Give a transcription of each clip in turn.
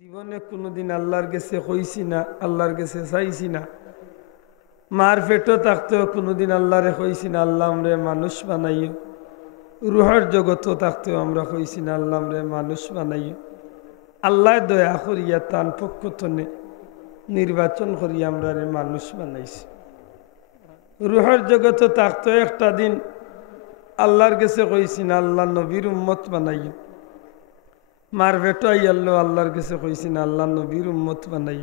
জীবনে কোনোদিন আল্লাহর কাছে কইছি না, আল্লাহর কাছে চাইছি না। মার পেটও থাকতেও কোনোদিন আল্লাহরে কইছি না আল্লাহ আমরে মানুষ বানাইও। রুহের জগতও থাকতেও আমরা কইছি না আল্লাহ আমরে মানুষ বানাইও। আল্লাহ দয়া করিয়া তান পক্ষ তনে নির্বাচন করিয়া আমরা রে মানুষ বানাইছি। রুহের জগতও থাকতেও একটা দিন আল্লাহর কাছে কইছি না আল্লাহ নবীর উম্মত বানাইও। মার বেটো আইয়াল্লো আল্লাহর কাছে কইছি না আল্লাহ নবীর উম্মত বানাই।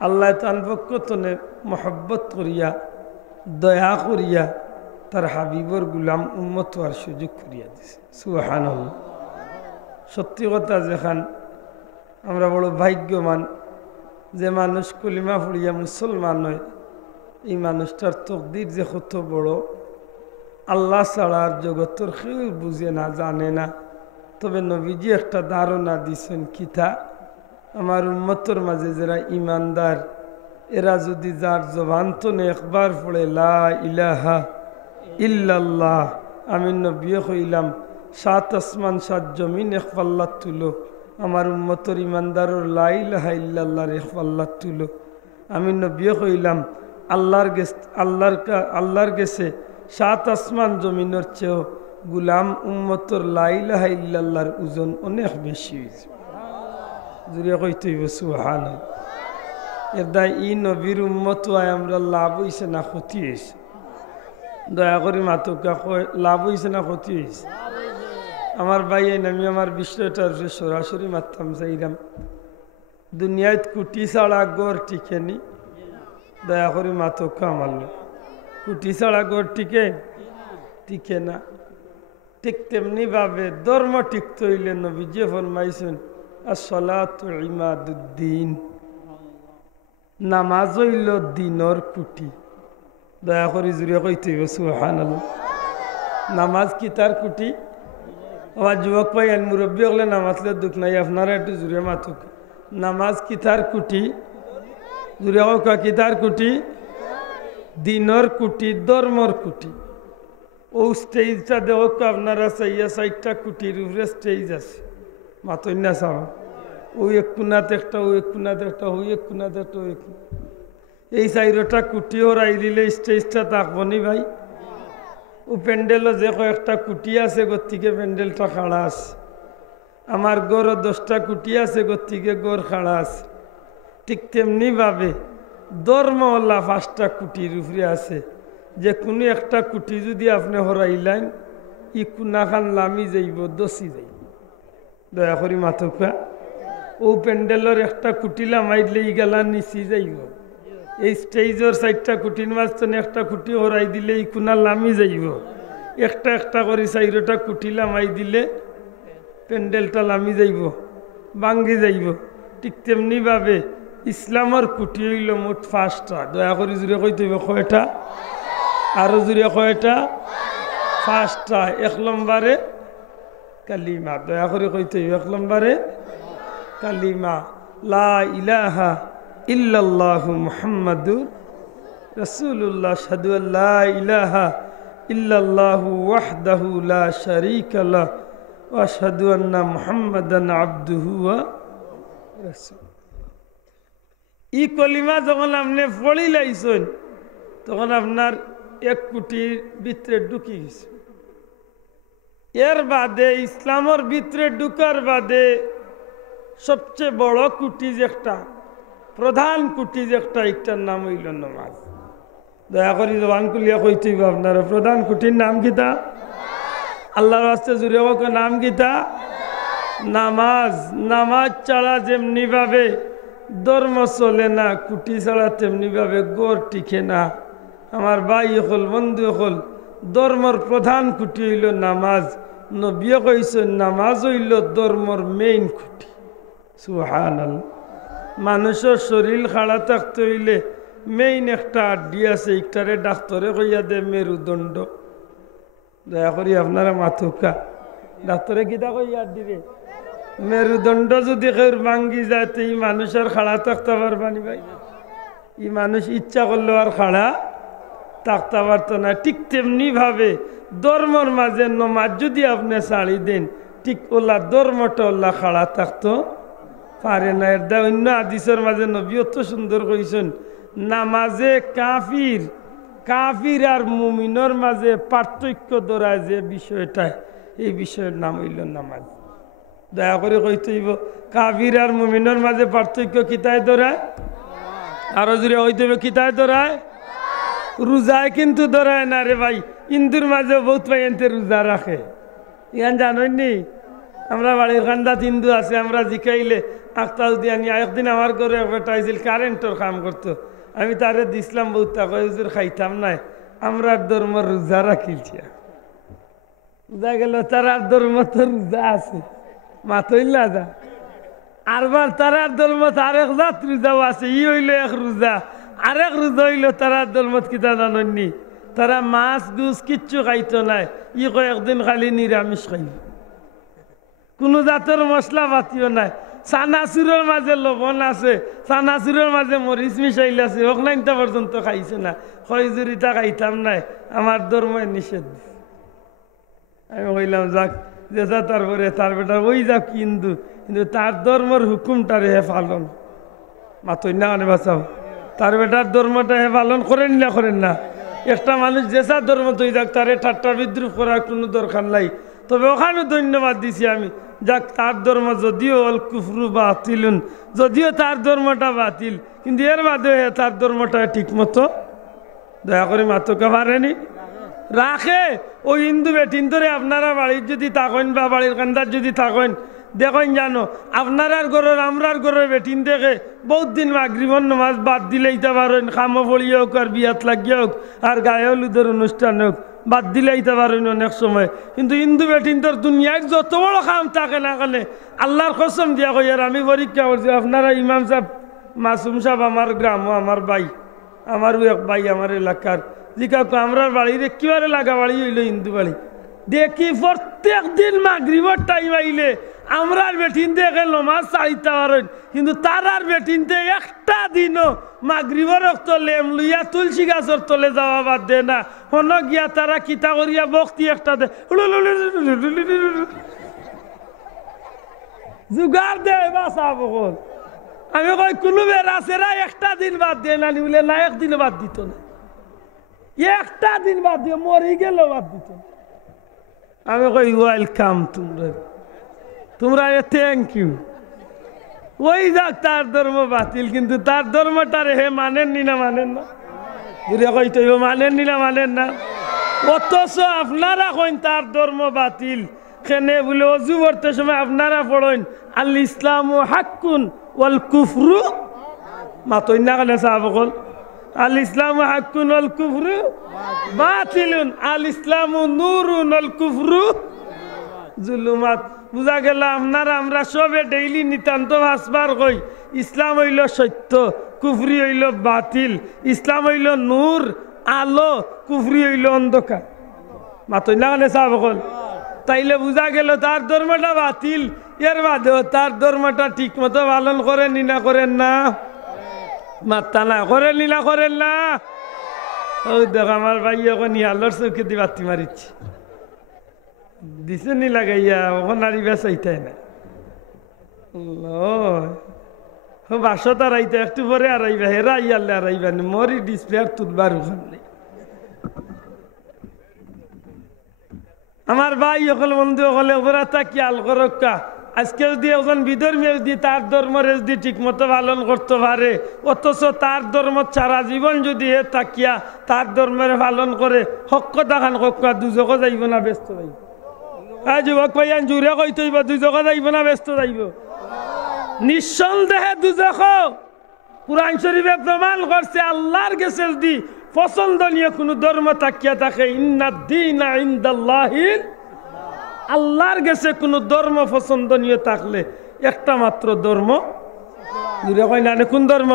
আল্লাহ তান পক্ষ তনে মহব্বত করিয়া দয়া করিয়া তার হাবিবর গুলাম উম্মত হওয়ার সুযোগ করিয়া দিছে। সুবহানাল্লাহ। সত্যি কথা যেখান আমরা বড় ভাগ্যবান যে মানুষ কলিমা পড়িয়া মুসলমান হয়, এই মানুষটার তকদির যে কত বড় আল্লাহ ছাড়ার জগতের কেউ বুঝে না, জানে না। তবে নবীজি একটা ধারণা দিছেন কিতা, আমার উম্মতের মাঝে যারা ইমানদার এরা যদি যার জবান তনে একবার পড়ে লা ইলাহা ইল্লাল্লাহ, আমি নবী কইলাম 7 আসমান 7 জমিন এক পাল্লাত তুলো। আমার উম্মতের ইমানদারের লা ইলাহা ইল্লাল্লাহর এক পাল্লাত তুলো। আমি নবী কইলাম আল্লাহর গেছে 7 আসমান জমিনের চেয়েও গুলাম উম্মতর লা ইলাহা ইল্লাল্লাহর ওজন অনেক বেশি হয়েছে। জুড়ে কইতে হইব সুবহানাল্লাহ। এর দায় ই নবীর উম্মত হয় আমরা লাভ হইছে না ক্ষতি হয়েছে? দয়া করে মাতুকা লাভ হইছে না ক্ষতি হয়েছে? আমার ভাই আমি আমার বিষয়টার সরাসরি মারতাম চাইলাম। দুনিয়ায় কুটি ছাড়া গড় টিকেনি, দয়া করে মাতুকা মারল। কুটি ছাড়া গড় টিকে না। ঠিক তেমনি ভাবে ধর্ম টিকতে হইলে নবীজি ফরমাইছেন আসসালাতু ইমাদুদ্দিন, নামাজ হইল দিনর কুটি। দয়া করে জুড়ে কইতে হইব সুবহানাল্লাহ। নামাজ কি তার কুটি? আমার যুবক ভাই মুরব্বী হলে নামাজলে দুঃখ নাই, আপনারা একটু জুড়ে মাতুক। নামাজ কি তার কুটি? জুড়ে কা কি তার কুটি? দিনর কুটি, ধর্মর কুটি। ও স্টেজটা দেখ আপনারা চাইয়া 4টা কুটির উপরে স্টেজ আছে, মাতই না চাও। ওই এক কোনাতে একটা, ওই এক কোনাতে একটা, ওই এক কোনাতে একটা, ওই এই 4টা কুটি ওরাই দিলে স্টেজটা থাকবো নি ভাই? ও প্যান্ডেলও যে কয়েকটা কুটি আছে গতিকে প্যান্ডেলটা খাড়া আছে। আমার গড়ও 10টা কুটি আছে গতিকে গড় খাড়া আছে। ঠিক তেমনি ভাবে ধর্মওয়ালা 5টা কুটির উপরে আছে, যে কোনো একটা কুটি যদি আপনি হরাইলেন ই কুনাখান লামি যাইব, দসি যাইব। দয়া করি মাথকা ও প্যান্ডেলের একটা কুটি লামাইলে ই গেলা নিচি যাইব। এই স্টেজের 4টা কুটির মাঝখানে একটা কুটি হরাই দিলে ই কুনা লামি যাইব। একটা একটা করে 4টা কুটি লামাই দিলে প্যান্ডেলটা লামি যাইব, ভাঙ্গি যাইব। ঠিক তেমনি ভাবে ইসলামের কুটি হইল মোট 5টা। দয়া করি জুড়ে কইতে হইব কয়টা? আরো জুড়ে কয়টা? 5টা। 1 নম্বরে কালিমা। দয়া করে কইতে হইব 1 নম্বরে কালিমা, লা ইলাহা ইল্লাল্লাহু মুহাম্মাদুর রাসূলুল্লাহ। আশহাদু আল্লা ইলাহা ইল্লাল্লাহু ওয়াহদাহু লা শারীকা লাহু ওয়া আশহাদু আন্না মুহাম্মাদান আবদুহু ওয়া রাসূলুহু। ই কলিমা যখন আপনি পড়ি লাইছেন তখন আপনার 1 কোটির ভিতরে ঢুকি গেছে। এর বাদে ইসলামের ভিতরে ঢুকার বাদে সবচেয়ে বড় কুটি যে একটা, প্রধান কুটি যে একটা, একটার নাম হইল নামাজ। দয়া করি জবান খুলিয়া কইতে হইব আপনারা, প্রধান কুটির নাম কিতা? আল্লাহর রাস্তে জুড়ে হোক নাম কিতা? নামাজ। নামাজ ছাড়া যেমনি ভাবে ধর্ম চলে না, কুটি ছাড়া তেমনি ভাবে গড় টিকে না। আমার ভাই হল, বন্ধু হল, ধর্মর প্রধান কুটি হইল নামাজ। নবী কইছেন নামাজ হইল ধর্মর মেইন কুটি। সুবহানাল্লাহ। মানুষের শরীর খাড়া থাকতে হইলে মেইন একটা আড্ডি আছে, একটারে ডাক্তারে কইয়া দে মেরুদণ্ড। দয়া করি আপনারা মাথুকা ডাক্তারে কিতা কইয়া আড্ডি রে? মেরুদণ্ড যদি কেউ ভাঙ্গি যায় তো এই মানুষের খাড়া থাকতে পারবানি ভাই? ই মানুষ ইচ্ছা করলে আর খাড়া থাকতে পারত না। ঠিক তেমনি ভাবে ধর্মর মাঝে নমাজ যদি আপনি ছাড়ি দেন, ঠিক ওলা ধর্মটা ওলা খাড়া থাকতো পারে না। এর দা অন্য হাদিসের মাঝে নবী অত সুন্দর কইছেন, নামাজে কাফির আর মুমিনের মাঝে পার্থক্য ধরায় যে বিষয়টা, এই বিষয়ের নাম হইল নামাজ। দয়া করে কইতে হইব, কাফির আর মুমিনের মাঝে পার্থক্য কিতায় ধরায়? আরো জুড়ে হইতে হবে, কিতায় ধরায়? রোজায় কিন্তু ধরায় না রে ভাই। হিন্দুর মাঝে বহুত ভাই এনতে রোজা রাখে, ইয়ান জানেননি? আমরা বাড়ির খান্দাত হিন্দু আছে, আমরা জিকাইলে আখতাল দিয়া নিয়ে একদিন আমার ঘরে একটা আইছিল, কারেন্টর কাম করতো। আমি তারে দিছিলাম বহুত টাকা, হুজুর খাইতাম নাই, আমরা ধর্ম রোজা রাখিলছি। বুঝা গেল তারার ধর্ম তো রোজা আছে, মাতইলা যা। আরবার তারার ধর্ম আরেক জাত রোজাও আছে, ই হইল এক রোজা, আরেক রোজা হইল তারার ধর্মত কিতা জাননি, তারা মাছ গুছ কিচ্ছু খাইতো নাই। ই কয়েকদিন খালি নিরামিষ খাইল, কোনো জাতের মশলা পাতিও নাই। চানাচুরের মাঝে লবণ আছে, চানাচুরের মাঝে মরিচ মিশাইল আছে, ওখানটা পর্যন্ত খাইছে না। খয়জুরিটা খাইতাম নাই, আমার ধর্মে নিষেধ। আমি কইলাম যাক, যেটা তারপরে তার বেটা ওই যাক হিন্দু, কিন্তু তার ধর্মের হুকুমটার হে পালন মাতই না, মানে বাঁচাও। তার বেটার ধর্মটা হে পালন করেন না, করেন না? একটা মানুষ যেসা ধর্ম তৈ যাক, তারে ঠাট্টা বিদ্রুপ করার কোনো দরকার নাই। তবে ওখানেও ধন্যবাদ দিছি আমি, যাক তার ধর্ম যদিও অল কুফরু বাতিলুন, যদিও তার ধর্মটা বাতিল, কিন্তু এর বাদে তার ধর্মটা ঠিক মতো দয়া করে মাতকে পারেনি রাখে। ওই হিন্দু বেটিন ধরে আপনারা বাড়ির যদি থাকেন বা বাড়ির কান্দার যদি থাকেন, দেখেন জানো আপনার ঘরের আমরার ঘরের বেটিন দেখে বহুত দিন মাগরিবর নামাজ বাদ দিলেইতে পারেন, খামো পড়িয়ে হোক আর বিয়াত লাগিয়ে হোক আর গায়ে হলুদের অনুষ্ঠান হোক, বাদ দিলেইতে পারেন অনেক সময়। কিন্তু হিন্দু বেটিন তোর দুনিয়ায় যত বড় কাম থাকে না কেন, আল্লাহর কসম দিয়া কই। আর আমি পরীক্ষা করছি, আপনারা ইমাম সাহেব মাসুম সাহেব আমার গ্রাম, আমার ভাই, আমারও এক ভাই আমার এলাকার, জিকা আমরা বাড়ির একেবারে লাগা বাড়ি হইল হিন্দু বাড়ি। দেখি প্রত্যেক দিন মাগরিবর টাইম আইলে আমরার বেটিন দেখে নমাজ চাইতে পারেন, কিন্তু তার আর বেটিনতে একটা দিনও মাগরিবর রক্ত লেম লইয়া তুলসী গাছর তলে যাওয়া বাদ দে না। হন গিয়া তারা কিতা করিয়া বক্তি একটা দে, জুগার দে বাসা বকল। আমি কই কোনো বেড়াছেরা একটা দিন বাদ দিয়ে না, বলে না একদিনও বাদ দিত না, একটা দিন বাদ দিয়ে মরি গেল বাদ দিত। আমি কই ওয়েলকাম, তোমরা থ্যাংক ইউ। ওই যাক তার ধর্ম বাতিল, কিন্তু তার ধর্মটারে হে মানেননি না, মানেন না? বুড়িয়া কই তো মানেননি না, মানেন না? অথচ আপনারা কইন তার ধর্ম বাতিল কেনে বলে অজু করতে সময় আপনারা পড়েন আল ইসলামু হাক্কুন ওয়াল কুফরু, মাতই না কেন সাহাবকল? আল ইসলামু হাক্কুন ওয়াল কুফরু বাতিলুন, আল ইসলামু নূরুন ওয়াল কুফরু জুলুমাত। বুঝা গেল আপনারা আমরা সবে ডেইলি নিতান্ত ভাসবার কই ইসলাম হইল সত্য, কুফরি হইল বাতিল। ইসলাম হইল নূর আলো, কুফরি হইল অন্ধকার। মাতই না কেন সাহাবকল? তাইলে বুঝা গেল তার ধর্মটা বাতিল, এর বাদেও তার ধর্মটা ঠিক মতো পালন করেন না, করেন না? মাত্তা না করেন না, করেন না? ওই দেখ আমার ভাই এখন ইয়ালোর চৌকে দিয়ে বাতি মারিচ্ছে, দিছে নি লাগাইয়া ওখান নারী বেসাইতাই না। বাসত আড়াইতে একটু পরে আড়াইবা, হেরা ইয়ালে আড়াইবা নি, মরি ডিসপ্লে আর তুলবার ওখান নেই। আমার ভাই সকল বন্ধু সকলে ওরা তা কি আল করক্কা। আজকে যদি একজন বিধর্মী যদি তার ধর্মের যদি ঠিক মতো পালন করতে পারে, অথচ তার ধর্ম সারা জীবন যদি হে তাকিয়া তার ধর্মের পালন করে, হক দেখান কক্কা দুজকে যাইব না ব্যস্ত যাইব? হ্যাঁ যুবক ভাইয়ান জুড়ে কইতে হইব, দুজকে যাইব না ব্যস্ত যাইব? নিঃসন্দেহে দুজক। কুরআন শরীফে প্রমাণ করছে আল্লাহর কাছে যদি পছন্দনীয় কোন ধর্ম তাকিয়া থাকে, ইন্নাদ-দীনা ইনদাল্লাহিল, আল্লাহর কাছে কোন ধর্ম পছন্দনীয় থাকলে একটা মাত্র ধর্ম, জুড়ে কই না কোন ধর্ম?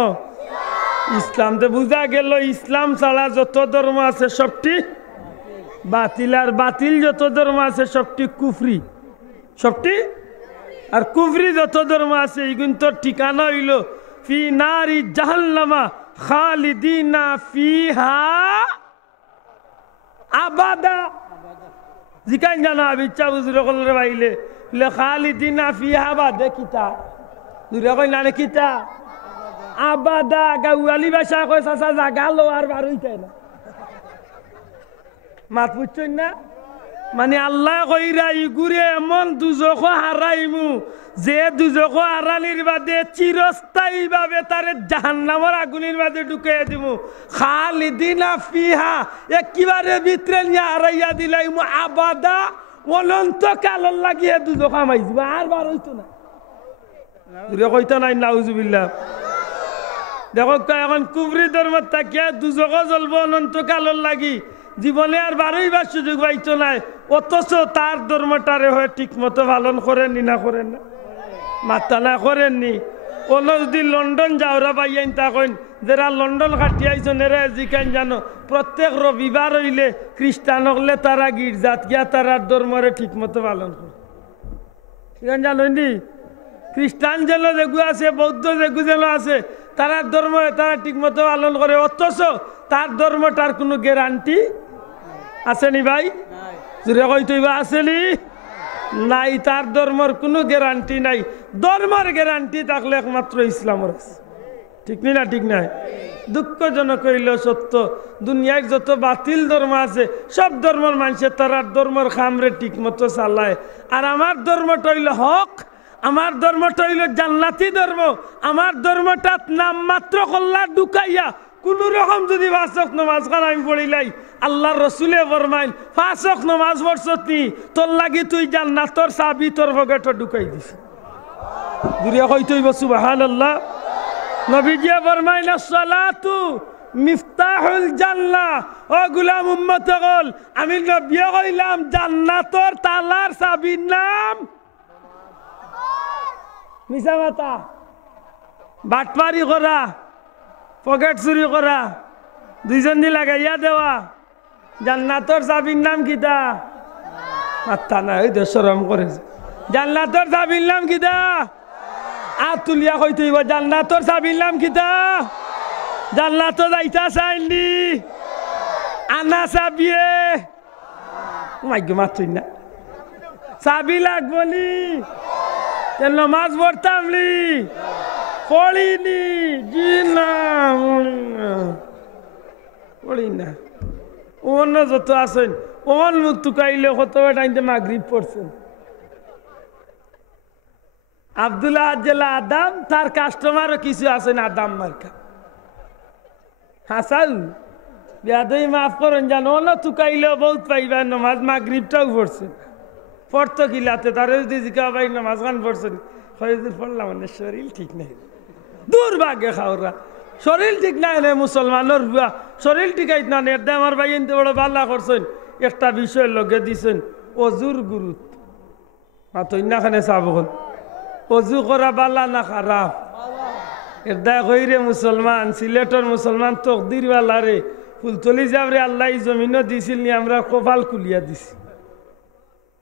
ইসলাম। তো বুঝা গেল ইসলাম ছাড়া যত ধর্ম আছে সবটি বাতিল, আর বাতিল যত ধর্ম আছে সবটি কুফরি, সবটি। আর কুফরি যত ধর্ম আছে এগুলো তো ঠিকানা হইল ফি নারি জাহান্নামা খালিদিনা ফিহা আবাদা। জিকান জানা ইচ্ছা বুঝলে বাইলে খালিদিনা ফিহা বাদে কিতা দূরে কই না কিতা আবাদা গাউয়ালি ভাষা কই চাচা জাগা লো আর বার হইতে না মাত বুঝছেন না মানে আল্লাহ কইরা ইগুরে এমন দুজখ হারাইমু যে দুজখ হারানির বাদে চিরস্থায়ী ভাবে তারে জাহান্নামের আগুনের মাঝে ঢুকিয়ে দিব খালিদিনা ফিহা একেবারে ভিতরে নিয়ে হারাইয়া দিলাইমু আবাদা অনন্তকাল লাগিয়ে দুজখ হামাই দিব আর বার হইতো না দূরে কইতো নাই নাউজুবিল্লাহ দেখো এখন কুফরি ধর্ম তাকিয়া দুজখ জ্বলবো অনন্তকাল লাগি জীবনে আর বারোই বার সুযোগ পাইতো নাই অথচ তার ধর্মটারে হয় ঠিক মতো পালন করেননি না করেন না মাত্তা না করেননি কোনো যদি লন্ডন যাওরা পাইয়াইন তা কইন যারা লন্ডন কাটি আইসন এরা জিকাইন জানো প্রত্যেক রবিবার হইলে খ্রিস্টান হলে তারা গির্জাত গিয়া তারা ধর্মরে ঠিক মতো পালন করে জানোনি খ্রিস্টান যেন যেগু আছে বৌদ্ধ যেগু যেন আছে তারা ধর্ম তারা ঠিক মতো পালন করে অথচ তার ধর্মটার কোনো গ্যারান্টি আসেনি ভাই জুড়ে কইতইবা আসেনি নাই তার ধর্মর কোনো গ্যারান্টি নাই ধর্মের গ্যারান্টি থাকলে একমাত্র ইসলামের আছে ঠিক না ঠিক নাই দুঃখজনক হইল সত্য দুনিয়ায় যত বাতিল ধর্ম আছে সব ধর্মের মানুষের তারা ধর্মের খামরে ঠিক মতো চালায় আর আমার ধর্মটা হইল হক আমার ধর্মটা হইল জান্নাতি ধর্ম আমার ধর্মটা নাম মাত্র কল্লা ঢুকাইয়া কোন রকম যদি 5 ওয়াক্ত নামাজ খান আমি পড়িলাই আল্লাহর রাসূলে ফরমাইল 5 ওয়াক্ত নামাজ পড়ছতি তোর লাগি তুই জান্নাতের চাবি তোর পকেটে ঢুকাই দিস দুরিয়া কইতইব সুবহানাল্লাহ নবীজি ফরমাইল সালাতু মিফতাহুল জান্নাহ ও গোলাম উম্মত গল আমি নবী কইলাম জান্নাতের তালার চাবির নাম মিছা মাতা বাটপারি করা পকেট চুরি করা দুইজন দি লাগাইয়া দেওয়া জান্নাতর চাবির নাম কিতা মাত্তা না এই শরম করে জান্নাতর চাবির নাম কিতা আর তুলিয়া কইতে জান্নাতর চাবির নাম কিতা জান্নাত যাইতা চাইলি আনা চাবিয়ে মাইগ মাত্রই না চাবি লাগবনি নমাজ পড়তামলি পড়িনি জি না পড়ি না অন্য যত আছেন ওমন মুখ টুকাইলে কত টাইমতে মাগরিব পড়ছেন আব্দুল্লাহ জেলা আদাম তার কাস্টমারও কিছু আছেন আদাম মার্কা হাসান বিয়াদই মাফ করেন জানো অন্য টুকাইলেও বহুত পাইবা নমাজ মাগরিবটাও পড়ছেন পড়তো কিলাতে তারা যদি জিকা ভাই নামাজ গান পড়ছেন হয়দুর পড়লাম মানে শরীর ঠিক নাই দুর্ভাগ্য খাওয়া শরীর ঠিক নাই রে মুসলমানের শরীর ঠিক আইত না নেট আমার ভাই এনতে বড় বাল্লা করছেন একটা বিষয় লগে দিছেন অজুর গুরুত্ব মাতইনাখানে চাবখন অজু করা বাল্লা না খারাপ এটা কইরে মুসলমান সিলেটর মুসলমান তকদির বালা রে ফুলতলি যাবরে আল্লাহ জমিনও দিছিল নি আমরা কপাল কুলিয়া দিছি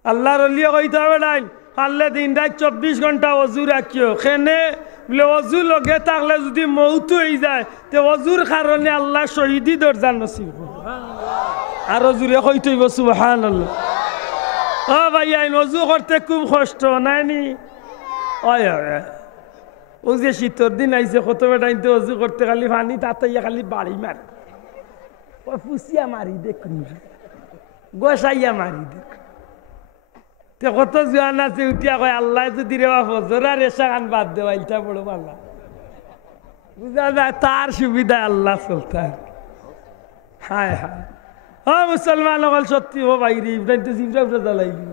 আল্লাহর অলিয়া কইতে হবে নাই পারলে দিন রাত 24 ঘন্টা অজু রাখিও খেনে বলে অজু লগে থাকলে যদি মৌত হয়ে যায় তে অজুর কারণে আল্লাহ শহীদি দরজা নসিব আর অজুরে কইতে হইব সুবহানাল্লাহ ও ভাই আইন অজু করতে খুব কষ্ট নাইনি ওই ও যে শীতর দিন আইছে কত বেটাইতে অজু করতে খালি পানি তাতাইয়া খালি বাড়ি মারে ও ফুসিয়া মারি দেখুন গোসাইয়া মারি দেখ কত জোয়ান আছে উঠিয়া কয় আল্লাহ যদি রে ফজরা রেশা গান বাদ দেওয়া ইটা বড় পাল্লা বুঝা যায় তার সুবিধা আল্লাহ চলতে হায় হায় ও মুসলমান অকল সত্যি ও বাইরে ইব্রাহিম তো জিবরা উঠে জ্বালাইলি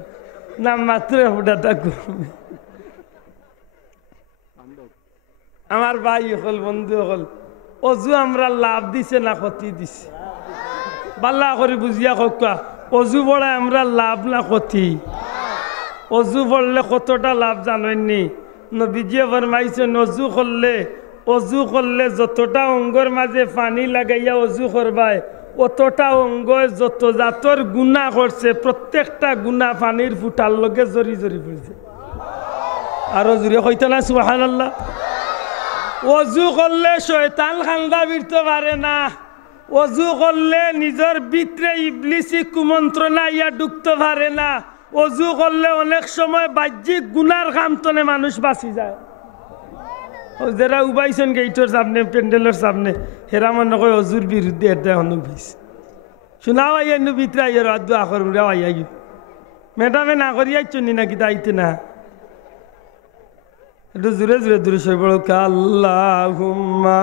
না মাত্র ওটাটা করবে আমার ভাই হল বন্ধু হল অজু আমরা লাভ দিছে না ক্ষতি দিছে বাল্লা করে বুঝিয়া কা অজু বড়া আমরা লাভ না ক্ষতি অজু পড়লে কতটা লাভ জানেননি নবীজিয়ে ফরমাইছেন অজু করলে যতটা অঙ্গর মাঝে পানি লাগাইয়া অজু করবাই অতটা অঙ্গ যত জাতর গুণা করছে প্রত্যেকটা গুণা পানির ফুটার লগে জরি জরি পড়ছে আরো জুড়ে কইতে না সুবহানাল্লাহ অজু করলে শয়তান খান্দা বিরতে পারে না অজু করলে নিজের ভিতরে ইবলিসি কুমন্ত্রণা ইয়া ঢুকতে পারে না অজু করলে অনেক সময় বাহ্যিক গুনার কামতনে মানুষ বাঁচি যায় যারা উবাইছেন গেইটর সামনে প্যান্ডেলের সামনে হেরা মনে কয় অজুর বিরুদ্ধে এটা অনুবাইছে শোনাও আইয়া নু ভিতরে আইয়া রাত আখর উড়াও আইয়া গিয়ে ম্যাডামে না করিয়াই চুনি নাকি দাইতে না একটু জোরে জোরে দূরে সই পড়ো আল্লাহুম্মা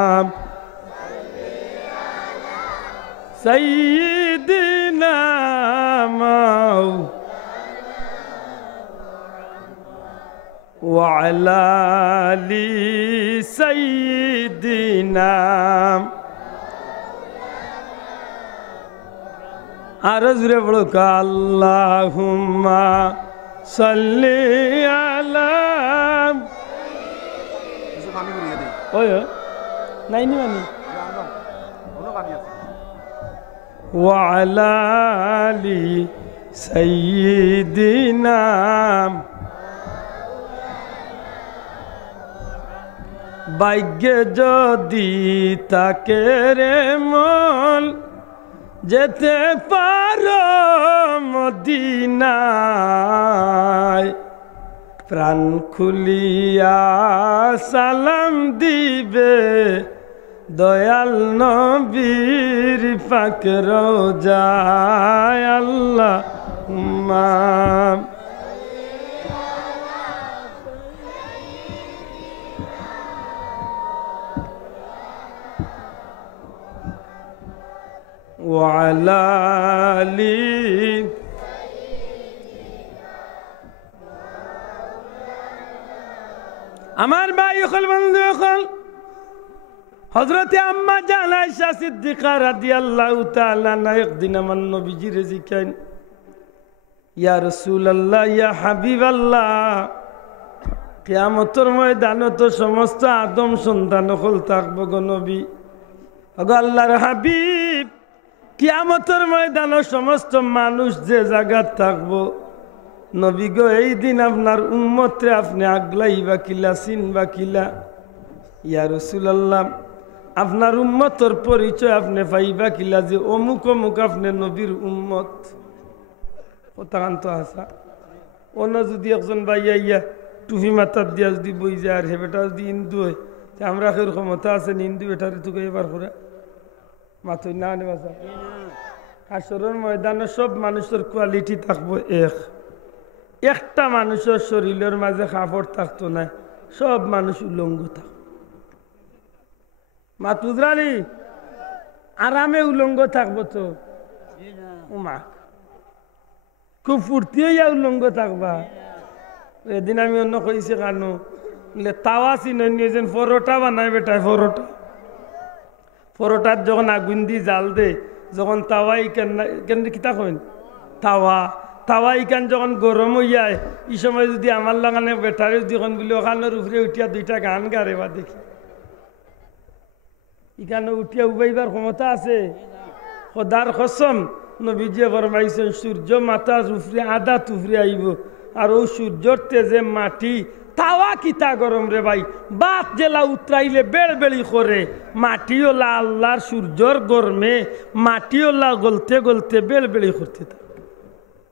সাইয়্যিদিনা ওয়া আলা আলি সাইয়্যিদিনা আর জোরে পড়ো আল্লাহুম্মা সাল্লি আলা ওই নাইনি মানি ওয়া আলা আলি সাইয়্যিদিনা ভাগ্যে যদি তাকে রে মন যেতে পারো মদিনায় প্রাণ খুলিয়া সালাম দিবে দয়াল নবীর পাক রোজায় আল্লাহুম্মা ওয়া আলা আলি আমার ভাই হল বন্ধু হল হযরতে আম্মা জান আয়েশা সিদ্দিকা রাদিয়াল্লাহু তাআলা আনহা একদিন আমার নবীজির জিকাইন ইয়া রাসূলুল্লাহ ইয়া হাবিবাল্লাহ কিয়ামতের ময়দানে তো সমস্ত আদম সন্তান হল থাকবো গো নবী ওগো আল্লাহর হাবিব কিয়ামতের ময়দানে সমস্ত মানুষ যে জায়গা থাকবো নবী গো এই দিন আপনার উম্মতে আপনি আগলাইবা কিলা চিনবা কিলা ইয়া রাসূলুল্লাহ আপনার উম্মতর পরিচয় আপনি পাইবা কিলা যে অমুক অমুক আপনি নবীর উম্মত কতকান্ত আসা অন্য যদি একজন ভাইয়া ইয়া টুপি মাথার দিয়া যদি বই যায় আর হে বেটা যদি হিন্দু হয় আমরা সেই ক্ষমতা আছে হিন্দু বেটারে তোকে এবার করে মাথুই না আনে বাসা হাসরের ময়দানে সব মানুষের কোয়ালিটি থাকবো একটা মানুষের শরীরের মাঝে কাপড় থাকতো না সব মানুষ উলঙ্গ থাকতো মাতুজরানি আরামে উলঙ্গ থাকবো তো মা খুব ফুর্তি হইয়া উলঙ্গ থাকবা এদিন আমি অন্য কইছি কানো তাওয়া চিনি যেন পরোটা বানাই বেটায় পরোটার যখন আগুন দি জাল দে যখন তাওয়াই কেন কিতা কইন তাওয়া ইকান যখন গরম হইয়ায় এই সময় যদি আমার লাগানে বেটারে যদি এখন বলি ওখানের উপরে উঠিয়া দুইটা গান গারে বা দেখি এখানে উঠিয়া উবাইবার ক্ষমতা আছে খোদার কসম নবীজি ফরমাইছেন সূর্য মাথার উপরে আধা তুফরে আইব আর ও সূর্যর তেজে মাটি তাওয়া কিতা গরম রে ভাই বাত জেলা উতরাইলে বেড়বেড়ি করে মাটিওলা আল্লাহর সূর্যর গরমে মাটিওলা গলতে গলতে বেড়বেড়ি করতে থাকে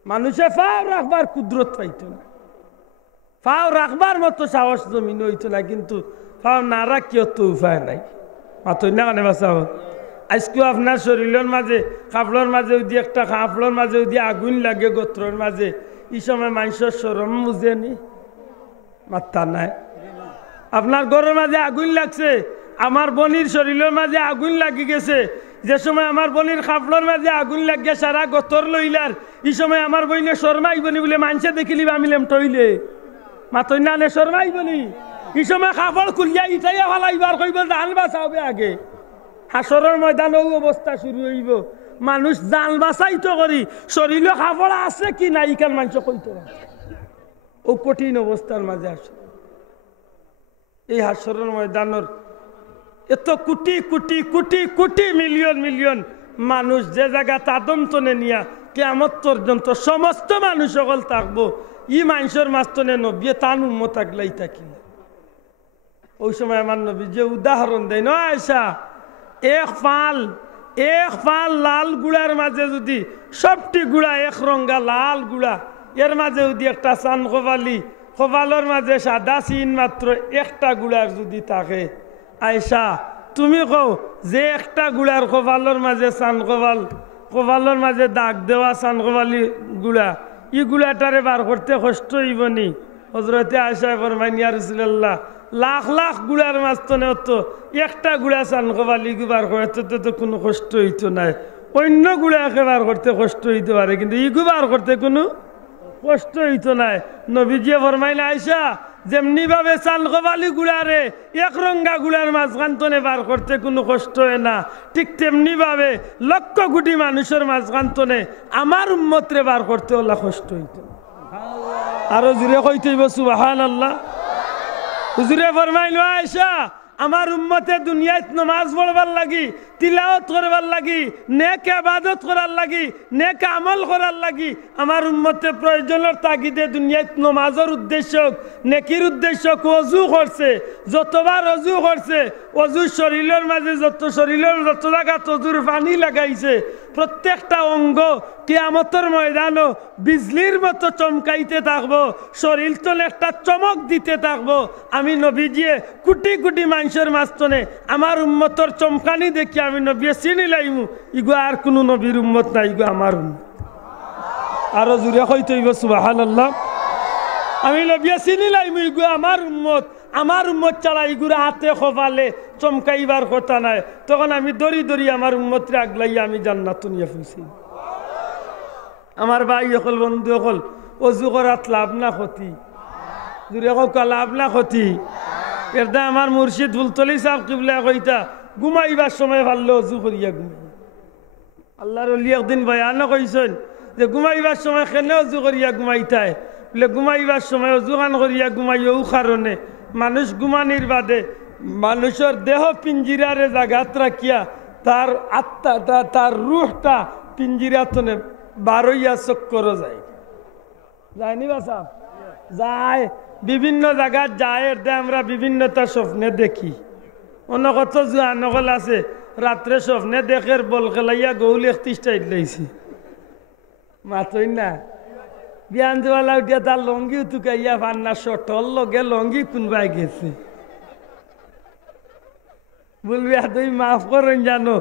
মানুষে ফাও রাখবার কুদরত পাইত না ফাও রাখবার মতো সাহস জমিন হইত না কিন্তু ফাও না রাখিও তো উপায় নাই মাথই না কানে বাঁচাও আজকেও আপনার শরীরের মাঝে কাপড়ের মাঝে যদি একটা কাপড়ের মাঝে যদি আগুন লাগে গোত্রের মাঝে এই সময় মানুষের সরম বুঝেনি মাত্তা নাই আপনার ঘরের মাঝে আগুন লাগছে আমার বোনের শরীরের মাঝে আগুন লাগি গেছে যে সময় আমার বোনের কাপড়ের মাঝে আগুন লাগিয়ে সারা গোতর লইলার এই সময় আমার বইনে শর্মাইবনি বলে মানুষে দেখিলি আমিলাম টইলে মাথই না নে শর্মাইবনি এই সময় কাপড় খুলিয়া ইটাইয়া ফালাইবার কইব জান বাঁচাবে আগে হাসরের ময়দানে অবস্থা শুরু হইব মানুষ জান বাঁচাইতো করি শরীরে কাপড় আছে কি নাই ইকান মানুষ কইতো ও কঠিন অবস্থার মাঝে আসে এই হাসরের ময়দানের এত কোটি কোটি কোটি কোটি মিলিয়ন মিলিয়ন মানুষ যে জায়গা আদম তনে নিয়া কিয়ামত পর্যন্ত সমস্ত মানুষ সকল থাকবো ই মানুষের মাঝতনে নবী তান উম্মত থাকলেই থাকিল ওই সময় আমার নবী যে উদাহরণ দেয় না আয়সা এক ফাল লাল গুড়ার মাঝে যদি সবটি গুড়া এক রঙ্গা লাল গুড়া এর মাঝে যদি একটা চান কবালি কপালের মাঝে সাদা চিন মাত্র একটা গুড়ার যদি থাকে আয়সা তুমি কও যে একটা গুড়ার কপালের মাঝে চান কপালের মাঝে দাগ দেওয়া চান কপালি গুড়া ই গুড়াটারে বার করতে কষ্ট হইব নি হজরতে আয়সা ফরমাইন ইয়া রাসূলুল্লাহ লাখ লাখ গুড়ার মাঝখানে তো একটা গুড়া চান কপালি বার করতে তো কোনো কষ্ট হইতো না অন্য গুড়াকে বার করতে কষ্ট হইতে পারে কিন্তু ইগু বার করতে কোনো কষ্ট হইতো না নবীজি ফরমাইন আয়সা যেমনি ভাবে চান কপালি গুড়ারে এক রঙ্গা গুড়ার মাঝখান্তনে বার করতে কোনো কষ্ট হয় না ঠিক তেমনি ভাবে লক্ষ কোটি মানুষের মাঝখান্তনে আমার উম্মতরে বার করতে হলে কষ্ট হইতো আরো জুড়ে কইতে হইব সুবহানাল্লাহ হুজুরে ফরমাইল আয়েশা আমার উম্মতে দুনিয়াত নামাজ পড়বার লাগি তিলাওয়াত করবার লাগি নেক ইবাদত করার লাগি নেক আমল করার লাগি আমার উম্মতে প্রয়োজনের তাগিদে দুনিয়াত নামাজের উদ্দেশ্য নেকির উদ্দেশ্য ওযু করছে যতবার ওযু করছে ওযু শরীরের মাঝে শরীরের যত জায়গা তজুর পানি লাগাইছে প্রত্যেকটা অঙ্গ কিয়ামতের ময়দানও বিজলির মতো চমকাইতে থাকবো শরীর তো একটা চমক দিতে থাকবো আমি নবীজি কোটি কোটি মানুষের মাঝখানে আমার উম্মতর চমকানি দেখি আমি নবী চিনি লাইমু ইগো আর কোনো নবীর উম্মত নাই ইগো আমার উম্মত আরো জুড়ে কইতে হইব সুবহানাল্লাহ আমি নবী চিনি লাইমু ইগো আমার উম্মত ছাড়া ইগুরা হাতে খোপালে চমকাইবার কথা নাই তখন আমি দড়ি দড়ি আমার উম্মতরে আগলাইয়া আমি জান্নাত নিয়ে ফুসি আমার ভাই হল বন্ধু হল অজু করাত লাভ না ক্ষতি দূরে কা লাভ না ক্ষতি এটা আমার মুর্শিদ ফুলতলি সাহেব কিবলা কইতা ঘুমাইবার সময় ভালো অজু করিয়া ঘুমাই আল্লাহর ওলি একদিন বয়ানও কইছেন যে ঘুমাইবার সময় কেনে অজু করিয়া ঘুমাইতায় বলে ঘুমাইবার সময় অজু খান করিয়া ঘুমাইও কারণে মানুষ ঘুমানির বাদে মানুষের দেহ পিঞ্জিরারে জাগাত রাখিয়া তার আত্মাটা তার রুহটা পিঞ্জিরাতনে বারইয়া চক্কর যায় যায়নি বাসা যায় বিভিন্ন জায়গায় যায় আমরা বিভিন্নতা স্বপ্নে দেখি অন্য কত নকল আছে রাত্রে স্বপ্নে দেখের বল খেলাইয়া গৌল 31টা লাইছি মাতই না বিয়ান দেওয়ালা উঠিয়া তার লঙ্গি উতুকাইয়া ফান্না শটল লগে লঙ্গি কোনবাই গেছে বলবি তুই মাফ করেন জানো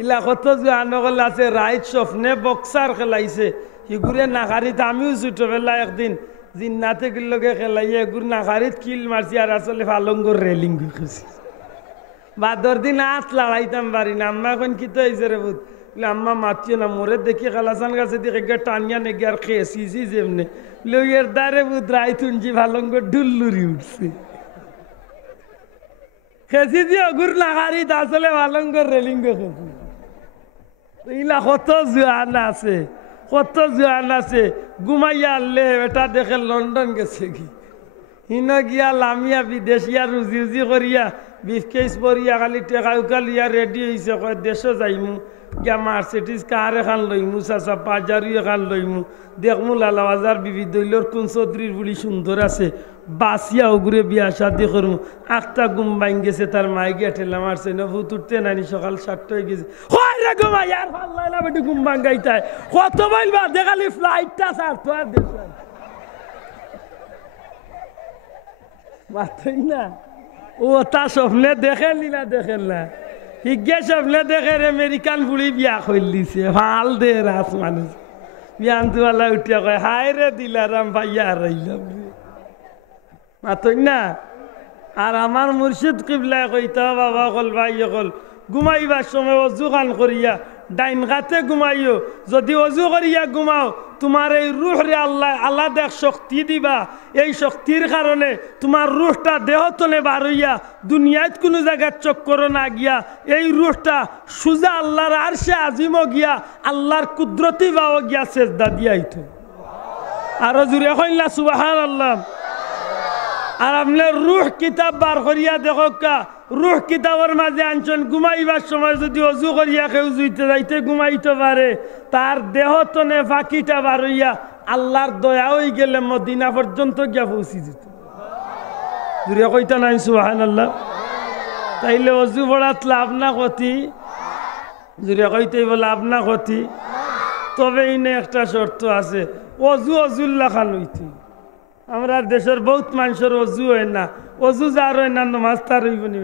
ইলা কত নকল আছে রাইট স্বপ্নে বক্সার খেলাইছে সিগুরে নাকারিত আমিও ছোটবেলা একদিন জিন্নাতে লগে খেলাইয়া এগুর নাকারিত কিল মারছি আর আসলে ফালঙ্গর রেলিং গেছি বাদর দিন আত লড়াইতাম পারি না আম্মা এখন কি তো হয়েছে রে বুধ আম্মা মাতিও না মোরে দেখি খালাসান গাছে দেখে টানিয়া নেগে আর খেয়েছি যেমনি লইয়ের দ্বারে বুধ রাই তুনছি ফালঙ্গর ডুল্লুরি উঠছে খেয়েছি যে অগুর নাকারিত আসলে ফালঙ্গর রেলিং গেছি ইলা কত জোয়ান আছে কত জোয়ান আছে ঘুমাইয়া আনলে এটা দেখে লন্ডন গেছে কি হিন গিয়া লামিয়া বিদেশিয়া রুজি উজি করিয়া বিফকেস পরিয়া খালি টেকা উকা লিয়া রেডি হয়েছে কয় দেশও যাইমু গিয়া মার্সিডিজ কার এখান লইমু চাচা পাজারি এখান লইমু দেখমু লালাবাজার বিবি দৈলর কোন চৌধুরীর বুড়ি সুন্দর আছে বাসিয়া ওগুরে বিয়া শাদি করমু আখটা ঘুম বাইন গেছে তার মাই গিয়া ঠেলা মারছে না ভূত উঠতে নানি সকাল 7টা হয়ে গেছে রে ঘুমাই আর ভাল লাগলা বেটি ঘুম ভাঙ্গাইতায় কত বলবা দেখালি ফ্লাইটটা ছাড়তো আর দেশ মাতই না ও তা স্বপ্নে দেখেনলি না দেখেন না হিগে স্বপ্নে দেখেন আমেরিকান বুড়ি বিয়া করলিছে ভাল দে রাস মানুষ বিয়ানতুয়ালা উঠিয়া কয় হায় রে দিলারাম ভাইয়া হারাইলাম মাতই না আর আমার মুর্শিদ কিবলা কইতা বাবা কল ভাই কল ঘুমাইবার সময় অজু খান করিয়া ডাইন গাতে ঘুমাইও যদি অজু করিয়া ঘুমাও তোমার এই রুহরে আল্লাহ আলাদা শক্তি দিবা এই শক্তির কারণে তোমার রুহটা দেহতনে বার হইয়া দুনিয়াত কোনো জায়গায় চক্কর না গিয়া এই রুহটা সুজা আল্লাহর আরশে আজিমও গিয়া আল্লাহর কুদরতি বাও গিয়া সেজদা দিয়াইতো আরো জুড়ে কইলা সুবহানাল্লাহ আর আপনার রুহ কিতাব বার করিয়া দেখো কা রুহ কিতাবের মাঝে আনছেন ঘুমাইবার সময় যদি অজু করিয়া কেউ জুইতে যাইতে ঘুমাইতে পারে তার দেহ তনে ফাঁকিটা বার হইয়া আল্লাহর দয়া হয়ে গেলে মদিনা পর্যন্ত গিয়া পৌঁছি যেত দূরে কইতা নাই সুবহানাল্লাহ তাইলে অজু পড়াত লাভ না ক্ষতি দূরে কইতে লাভ না ক্ষতি তবে ইনে একটা শর্ত আছে অজুল্লাহ খান হইতে আমরা দেশের বহুত মানুষের অজু হয় না, অজু যার হয় না নমাজ তার হইব নি।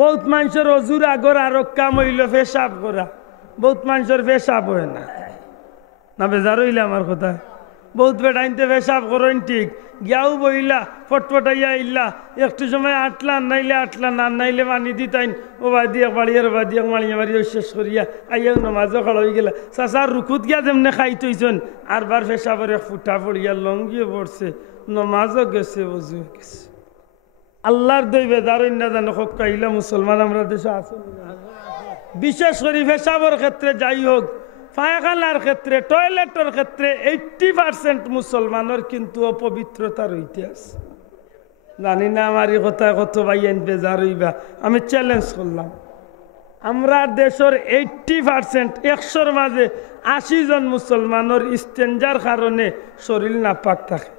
বহুত মানুষের অজুর আগর আরো কাম হইল পেশাব করা, বহুত মানুষের পেশাব হয় না। না বেজার হইলে আমার কথা, বহুত বেটাইনতে পেশাব করেন ঠিক, গিয়াও বইলা ফটফটাইয়া ইল্লা একটু সময় আটলান নাইলে আটলান, আর নাইলে পানি দিতাইন ও বাদিয়া বাড়িয়ার বাদিয়া মারিয়া মারিয়া শেষ করিয়া আইয়া নমাজও খাড়া হয়ে গেলা। চাচার রুকুত গিয়া যেমনে খাই তৈছেন আর বার পেশাবের ফুটা পড়িয়া লঙ্গিয়ে পড়ছে, নমাজও গেছে, অজু গেছে। আল্লাহর দই বেজার না জানো কাইলা মুসলমান আমরা দেশে আছে, বিশেষ করে পেশাবের ক্ষেত্রে যাই হোক, পায়খানার ক্ষেত্রে, টয়লেটের ক্ষেত্রে 80% মুসলমানের কিন্তু অপবিত্রতা রইতে আছে। জানি না আমার এই কথায় কত ভাইয়েন বেজার হইবা, আমি চ্যালেঞ্জ করলাম। আমরা দেশের 80%, 100-র মাঝে 80 জন মুসলমানের ইস্তেঞ্জার কারণে শরীর নাপাক থাকে।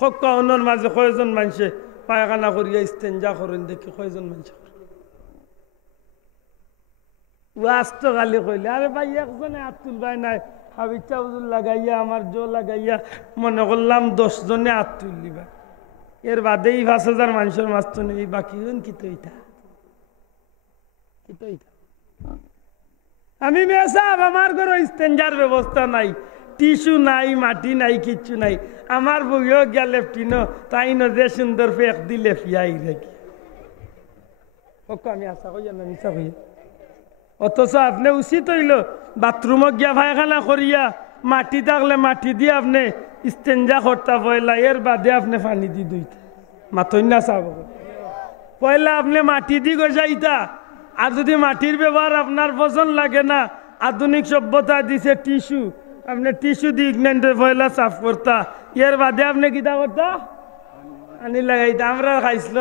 কয়েকজনের মাঝে কয়জন মানুষে পায়খানা করিয়া ইস্তেঞ্জা করেন দেখি, কয়জন মানুষ ওয়াস্ত গালি কইলে, আরে ভাই একজনে হাত তুলবাই নাই, হাবিচা উজুর লাগাইয়া আমার জো লাগাইয়া মনে করলাম 10 জনে হাত তুললিবা, এর বাদেই 5,000 মানুষের মাছ তো নেই, বাকি কি তৈতা আমি মেসাব, আমার ঘরে ইস্তেঞ্জার ব্যবস্থা নাই, টিস্যু নাই, মাটি নাই, কিচ্ছু নাই। আমার বইও গিয়া লেফটিনো তাই ন যে সুন্দর ফেক দিলে ফিয়াই রেখি আমি আশা করি না মিশা করি। অথচ আপনি উচিত হইল বাথরুমত গিয়া পায়খানা করিয়া মাটি থাকলে মাটি দিয়ে আপনি ইস্তেঞ্জা করতা পয়লা, এর বাদে আপনি পানি দি দুইটা মাথইন না চাব পয়লা আপনি মাটি দি গজাইতা। আর যদি মাটির ব্যবহার আপনার পছন্দ লাগে না, আধুনিক সভ্যতা দিছে টিস্যু, আপনি টিস্যু দি ইগনেন্টের পয়লা সাফ করতা, এর বাদে আপনি কিতা করতা পানি লাগাইতা। আমরা খাইছিল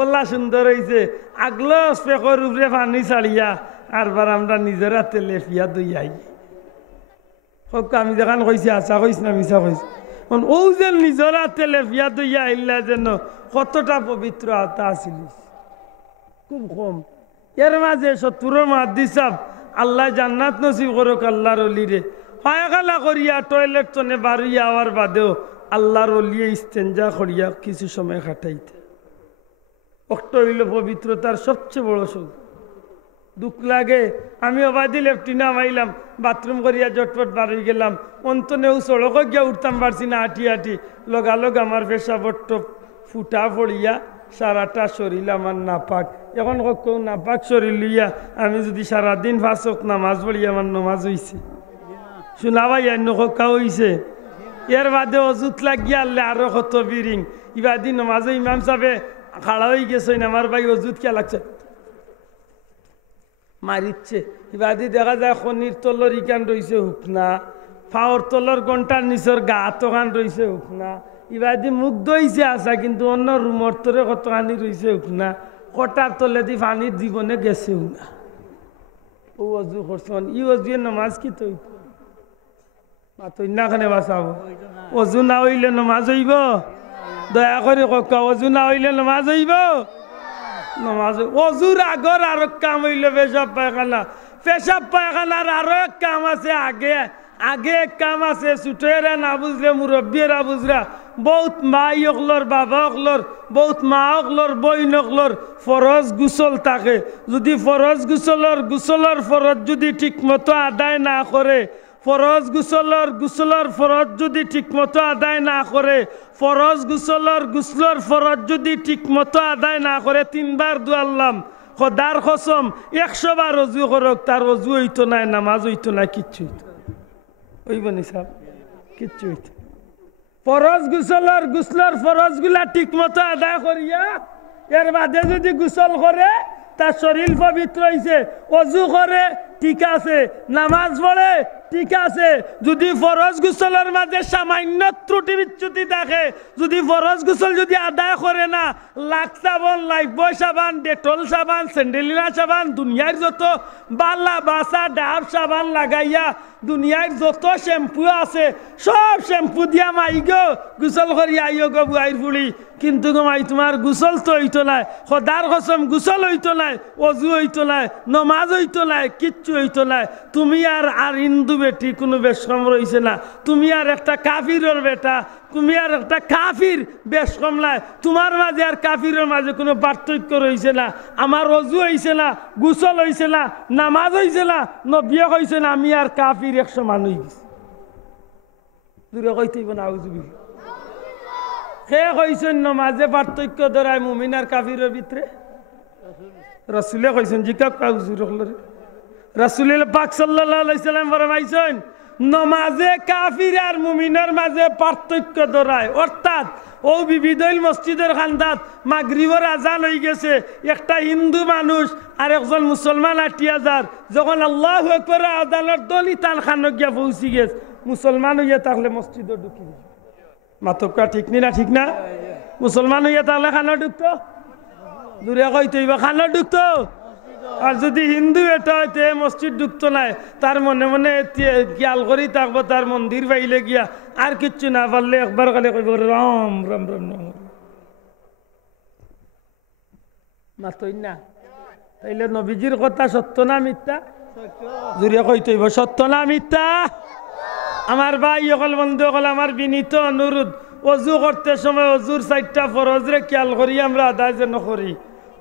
ওলা সুন্দর হয়েছে, আগলো স্পেকর উপরে পানি ছাড়িয়া আরবার আমরা নিজের হাতে লেফিয়া দইয়াই। আমি যেখান কইছি আশা কইস না মিশা কইস, ও যে নিজের হাতে লেফিয়া দইয়া আইলা যেন কতটা পবিত্র আতা আসিলিস, খুব কম। এর মাঝে 70 মুহাদ্দিস সাহেব, আল্লাহ জান্নাত নসিব করুক আল্লাহর অলিরে, পায়খানা করিয়া টয়লেট চনে বাড়িয়া আওয়ার বাদেও আল্লাহর অলিয়ে ইস্তেঞ্জা করিয়া কিছু সময় কাটাইতে। অক্ট হইল পবিত্রতার সবচেয়ে বড় সুখ। দুঃখ লাগে, আমি অবাধি লেফটিনা মাইলাম, বাথরুম করিয়া জটপট বাড়ি গেলাম, অন্তনেও সড়ক গিয়া উঠতাম পারছি না, হাঁটি হাঁটি লগালগ আমার পেশাবট্ট ফুটা পড়িয়া সারাটা শরীর আমার নাপাক। এখন কেউ নাপাক শরীর লইয়া আমি যদি সারাদিন 5 ওয়াক্ত নামাজ পড়ি আমার নমাজ হইছে, শোনা ভাই নকা হইছে। এর বাদে অজুত লাগিয়া আনলে আরো কত বিরিং, ইবাদি নমাজ ইমাম সাহেব খাড়া হয়ে গেছে, আমার ভাই অজুত কে লাগছে মারিচ্ছে। ইবাদি দেখা যায় খনির তলর ইকান রয়েছে হুকনা, ফাওর তলর ঘন্টার নিচর গা তখান রয়েছে হুকনা, ইবাদি মুখ দইছে আসা, কিন্তু অন্য রুমর তরে কতখানি রয়েছে হুকনা, কটার তলে দি পানির জীবনে গেছেও না। ও অজু করছেন, ই অজুয়ে নমাজ কি তৈ মাতইনাখানে বাঁচাব। অজু না হইলে নমাজ হইব? দয়া করে কা অজু না হইলে নমাজ হইব? নমাজ অজুর আগর আরো কাম হইলে পেশাব পায়খানা, পেশাব পায়খানার আরো এক কাম আছে, আগে আগে এক কাম আছে, ছুটেরা না বুঝলে মুরব্বীরা বুঝরা, বহুত মাই অকলর বাবা অকলর, বহুত মা অকলর বইন অকলর ফরজ গুসল থাকে। যদি ফরজ গুসলর ফরজ যদি ঠিক মতো আদায় না করে, ফরজ গুসলর ফরজ যদি ঠিক মতো আদায় না করে, ফরজ গুসলর ফরজ যদি ঠিক মতো আদায় না করে, 3 বার দুয়াল্লাম খোদার কসম 100 বার অজু করক, তার অজু হইতো না, নামাজ হইতো না, কিচ্ছু হইতো ওইব নি সাহেব, কিচ্ছু হইতো। ফরজ গুসলর ফরজ গুলা ঠিক মতো আদায় করিয়া এর বাদে যদি গুসল করে তার শরীর পবিত্র হইছে, অজু করে ঠিক আছে, নামাজ পড়ে ঠিক আছে। যদি ফরজ গুসলের মাঝে সামান্য ত্রুটি বিচ্যুতি থাকে, যদি ফরজ গুসল যদি আদায় করে না, লাখ সাবান, লাইফবয় সাবান, ডেটল সাবান, স্যান্ডেলিনা সাবান, দুনিয়ার যত বালা বাসা ডাব সাবান লাগাইয়া দুনিয়ার যত শ্যাম্পু আছে সব শ্যাম্পু দিয়া মাইগো গুসল করি আইও গো বুয়াইর ফুড়ি, কিন্তু গোমাই তোমার গুসল তো হইতো নাই, খোদার কসম গুসল হইতো নাই, অজু হইতো নাই, নমাজ হইতো নাই, কিচ্ছু হইতো নাই। তুমি আর হিন্দু বেটি কোনো বেশকম রইছে না তুমি আর একটা কাফিরের বেটা তুমি আর একটা কাফির বেশকম নাই তোমার মাঝে আর কাফিরের মাঝে কোনো পার্থক্য রইছে না আমার ওযু হইছে না গোসল হইছে না নামাজ হইছে না বিয়ে হইছে না আমি আর কাফির এক সমান হই গেছি দূরে কইতেইব না আউযুবিল্লাহ কে কইছেন নামাজে পার্থক্য ধরায় মুমিন আর কাফিরের ভিতরে রাসূলে কইছেন জিকা হুজুর হলরে রাসূলুল্লাহ পাক সাল্লাল্লাহু আলাইহি সাল্লাম ফরমাইছেন নামাজে কাফির আর মুমিনের মাঝে পার্থক্য ধরায় অর্থাৎ ও বিবিধল মসজিদের খান্দাত মাগরিবের আজান হয়ে গেছে একটা হিন্দু মানুষ আর একজন মুসলমান আটিয়া যার যখন আল্লাহু আকবার আজানের দলি তান খানো গিয়া পৌঁছি গেছে মুসলমান হইয়া থাকলে মসজিদে ঢুকি মাতকা ঠিক না ঠিক না মুসলমান হইয়া থাকলে খানো ঢুকতো দূরে কইতেইব খানো ঢুকতো আর যদি হিন্দু এটা হইতে মসজিদ ঢুকতো নাই তার মনে মনে খেয়াল করেই থাকবো তার মন্দির বাইলে গিয়া আর কিচ্ছু না পারলে একবার খালি কইব রাম রাম রাম রাম মাতই না তাইলে নবীজির কথা সত্য না মিথ্যা জুড়ে কইতেইব সত্য না মিথ্যা আমার ভাই অকল বন্ধু অকল আমার বিনীত অনুরোধ অজু করতে সময় অজুর 4টা ফরজরে খেয়াল করি আমরা আদায় যেন করি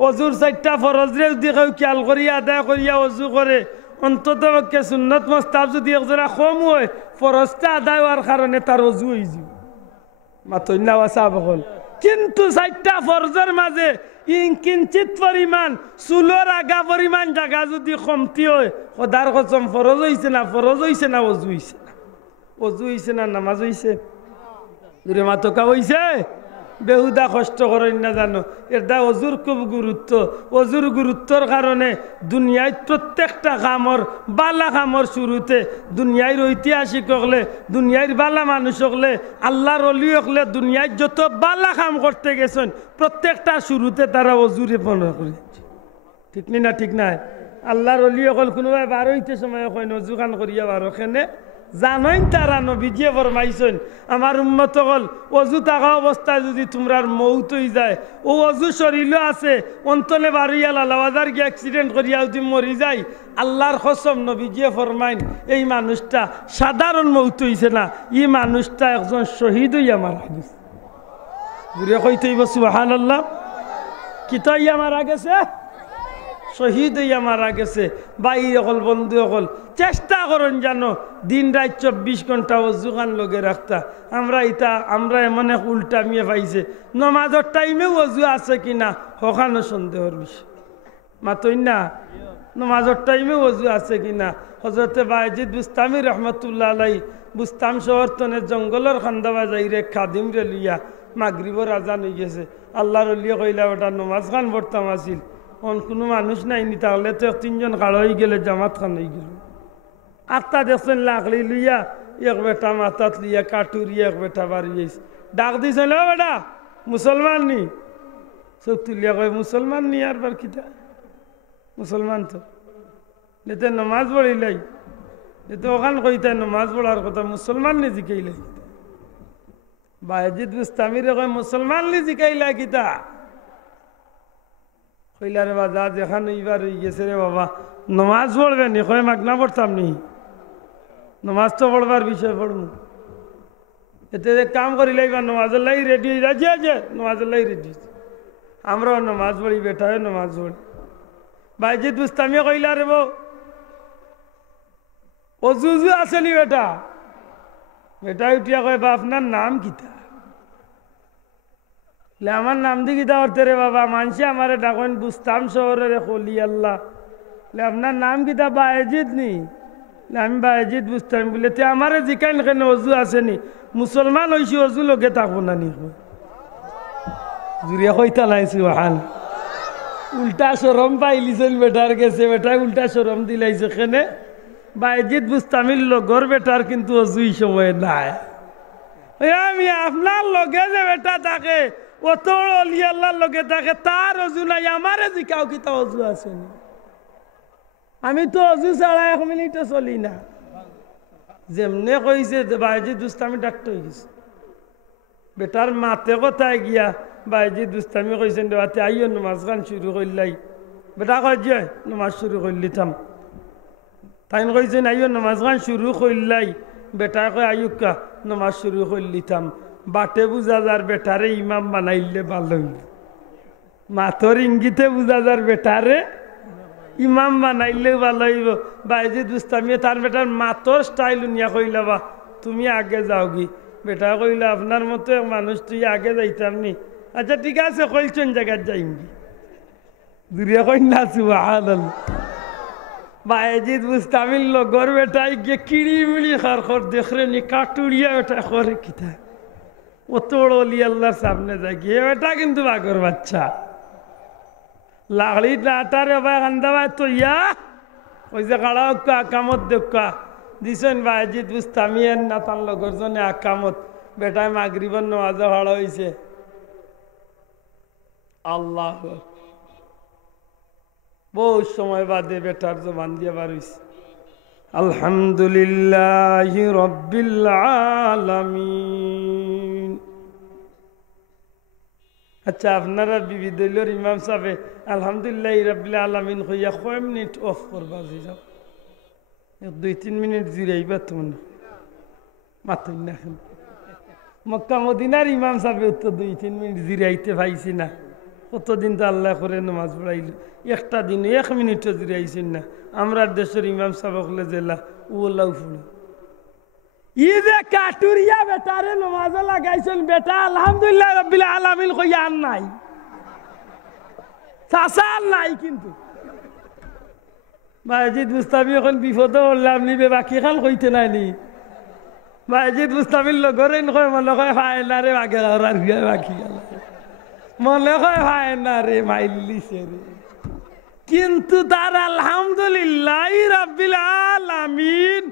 অজুর 4টা ফরজরে যদি কেউ খেয়াল করিয়া আদায় করিয়া অজু করে অন্তত পক্ষে সুন্নত মুস্তাহাব যদি একজোড়া কম হয় ফরজটা আদায় হওয়ার কারণে তার অজু হয়ে যাব মাতই না ওয়াসাব হল কিন্তু 4টা ফরজের মাঝে কিঞ্চিত পরিমাণ চুলোর আগা পরিমাণ জায়গা যদি কমতি হয় খোদার কসম ফরজ হইছে না অজু হইছে না অজু হইছে না নামাজ হইছে দূরে মাতকা হইছে বেহুদা কষ্ট করেন না জানো এটা অজুর খুব গুরুত্ব অজুর গুরুত্বর কারণে দুনিয়ায় প্রত্যেকটা কামর বালা কামর শুরুতে দুনিয়ার ঐতিহাসিক হলে দুনিয়ার বালা মানুষ হলে আল্লাহর অলি হলে দুনিয়ায় যত বালা কাম করতে গেছেন প্রত্যেকটা শুরুতে তারা অজুরে মনে করে ঠিক না ঠিক নাই আল্লাহর অলি হল কোনোবাই বার হইতে সময় কয় অজু খান করিয়া বার ওখানে জানেন তারা নবীজিয়ে ফরমাইছেন আমার উম্মত হল অজু থাকা অবস্থায় যদি তোমরার মৌত হয়ে যায় ও অজু শরীরও আছে অন্তলে বাড়িয়া লালাবাজার গিয়ে অ্যাক্সিডেন্ট করিয়া যদি মরি যায় আল্লাহর কসম নবীজিয়ে ফরমাইন এই মানুষটা সাধারণ মৌত হইছে না এই মানুষটা একজন শহীদ হইয়া মারা গেছে ঘুরে কইতেইব সুবহানাল্লাহ কি তাই মারা গেছে শহীদ হইয়া মারা গেছে ভাই অকল বন্ধু অকল চেষ্টা করেন জানো দিন রাত 24 ঘন্টা অজুখান লগে রাখতা আমরা এমন এক উল্টা মিয়ে পাইছে নমাজের টাইমে অজু আছে কিনা হকানো সন্দেহর বিষয় মাতই না নমাজের টাইমে অজু আছে কিনা হজরতে বায়েজিদ বুস্তামি রহমতুল্লাহ আলাই বুস্তাম শহর তনে জঙ্গলের খান্দাবা যাই রে খাদিম রে লিয়া মাগরিবর আজান হয়ে গেছে আল্লাহর লিয়া কইলা ওটা নমাজ খান পড়তাম আসিল কোনো মানুষ নাইনি তাহলে তো 3জন কালো হয়ে গেলে জামাত খান হয়ে গেল আত্মা দেখছেন লাকড়ি লইয়া এক বেটা মাথাত লিয়া কাটুরিয়া এক বেটা বাড়িয়েছে ডাক দিয়েছে না বেটা মুসলমান নি চোখ তুলিয়া কয় মুসলমান নি আর বার কিতা মুসলমান তো এতে নমাজ পড়িলাই এতে ওখান কইতা নমাজ পড়ার কথা মুসলমান নি জিকাইলাই বায়েজিদ বুস্তামিরে কয় মুসলমান নি জিকাইলা কিতা কইলা রে বাবা যেখানে এইবার হয়ে গেছে রে বাবা নমাজ পড়বে নি কয় মাগনা পড়তাম নি নমাজ তো পড়বার বিষয় পড়বো এতে কাম করি লাইবা নমাজের লাই রেডি হয়ে যাচ্ছে আছে নমাজের লাই রেডি আমরাও নমাজ পড়ি বেটা হয় নমাজ পড়ি বাইজিদ বুস্তামিয়ে কইলা রে বউ অজু আসেনি বেটা বেটা উঠিয়া কয় বা আপনার নাম কিতা আমার নাম দি কিতা করতে রে বাবা মানসি আমারে ডাকেন বুস্তাম শহরের কলি আল্লাহ আপনার নাম কিতা বায়েজিদ নি আমি বায়েজিদ বুস্তাম বলে তে আমারে জিকাইন কেন অজু আসেনি মুসলমান হইছি অজু লগে থাকবো না নি জুড়িয়া কইতা নাই সুবহান উল্টা শরম পাইলিছেন বেটার গেছে বেটায় উল্টা শরম দিলাইছে কেনে বায়েজিদ বুস্তামির লগর বেটার কিন্তু অজুই সময় নাই আমি আপনার লগে যে বেটা থাকে অত অলি আল্লাহর লগে থাকে তার অজু নাই আমারে জিকাও কিতা অজু আসেনি আমি তো অজু ছাড়া 1 মিনিটও চলি না যেমনে কইছে বায়েজিদ বুস্তামি ডাক্তার হয়ে গেছে বেটার মাতে কোথায় গিয়া বায়েজিদ বুস্তামি কইছেন দেওয়াতে আইও নমাজ খান শুরু করলাই বেটা কয় যে নমাজ শুরু করলি থাম তাই কইছেন আইও নামাজ খান শুরু করলাই বেটা কয় আয়ুকা নামাজ শুরু করলিতাম বাটে বুঝা যার বেটারে ইমাম বানাইলে ভালো হইল মাথর ইঙ্গিতে বুঝা যার বেটারে ইমাম বানাইলে ভালো হইব বাইজিদ বুস্তামিয়ে তার বেটার মাথর স্টাইল নিয়া কইলা বা তুমি আগে যাও গি বেটা কইলা আপনার মতো এক মানুষ তুই আগে যাইতাম নি আচ্ছা ঠিক আছে কইছেন জায়গায় যাইম গি দূরে কই না সুবহানাল্লাহ বাইজিদ বুস্তামির লগর বেটাই গিয়ে কিড়ি মিড়ি খর দেখরে নি কাটুড়িয়া বেটা করে কিতা ও তোড় অলি আল্লাহর সামনে যায় গিয়ে বেটা কিন্তু বাগর বাচ্চা লাগলি নাটারে ভাই কান্দাবাই তো ইয়া ওই যে কাড়া আকামত দেখা দিছেন বাইজিদ বুস্তামিয়ের না তার লগর জনে আকামত বেটায় মাগরিবর নামাজে ভাড়া হয়েছে আল্লাহ বহু সময় বাদে বেটার জবান দিয়ে বার হইছে আলহামদুলিল্লাহ রব্বিল আলামিন। আচ্ছা আপনারা বিবিধ দলীয় ইমাম সাহেব আলহামদুলিল্লাহ রব্বিল আলামিন হইয়া কয় মিনিট অফ করবা যাও 2-3 মিনিট জিরাইবা তুমি মাতুন না মক্কা মদিনার ইমাম সাহেব তো 2-3 মিনিট জিরাইতে পাইছি না কতদিন তো আল্লাহ করে নামাজ পড়াইল একটা দিন 1 মিনিটও জিরাইছেন না আমরা দেশের ইমাম সাহেব হলে জেলা ওলাও ফুল ই যে কাটুরিয়া বেটারে নামাজ লাগাইছেন বেটা আলহামদুলিল্লাহ রাব্বিল আলামিন কই আর নাই সাসাল নাই কিন্তু বাইজিদ মুস্তাফি এখন বিপদে পড়লাম নিবে বাকি খাল কইতে নাই নি বাইজিদ মুস্তাফির লগরেন কয় মনে কয় ভাই না রে বাকি আর বাকি গেল মনে কয় ভাই না রে মাইলিছে রে কিন্তু তার আলহামদুলিল্লাহ রাব্বিল আলামিন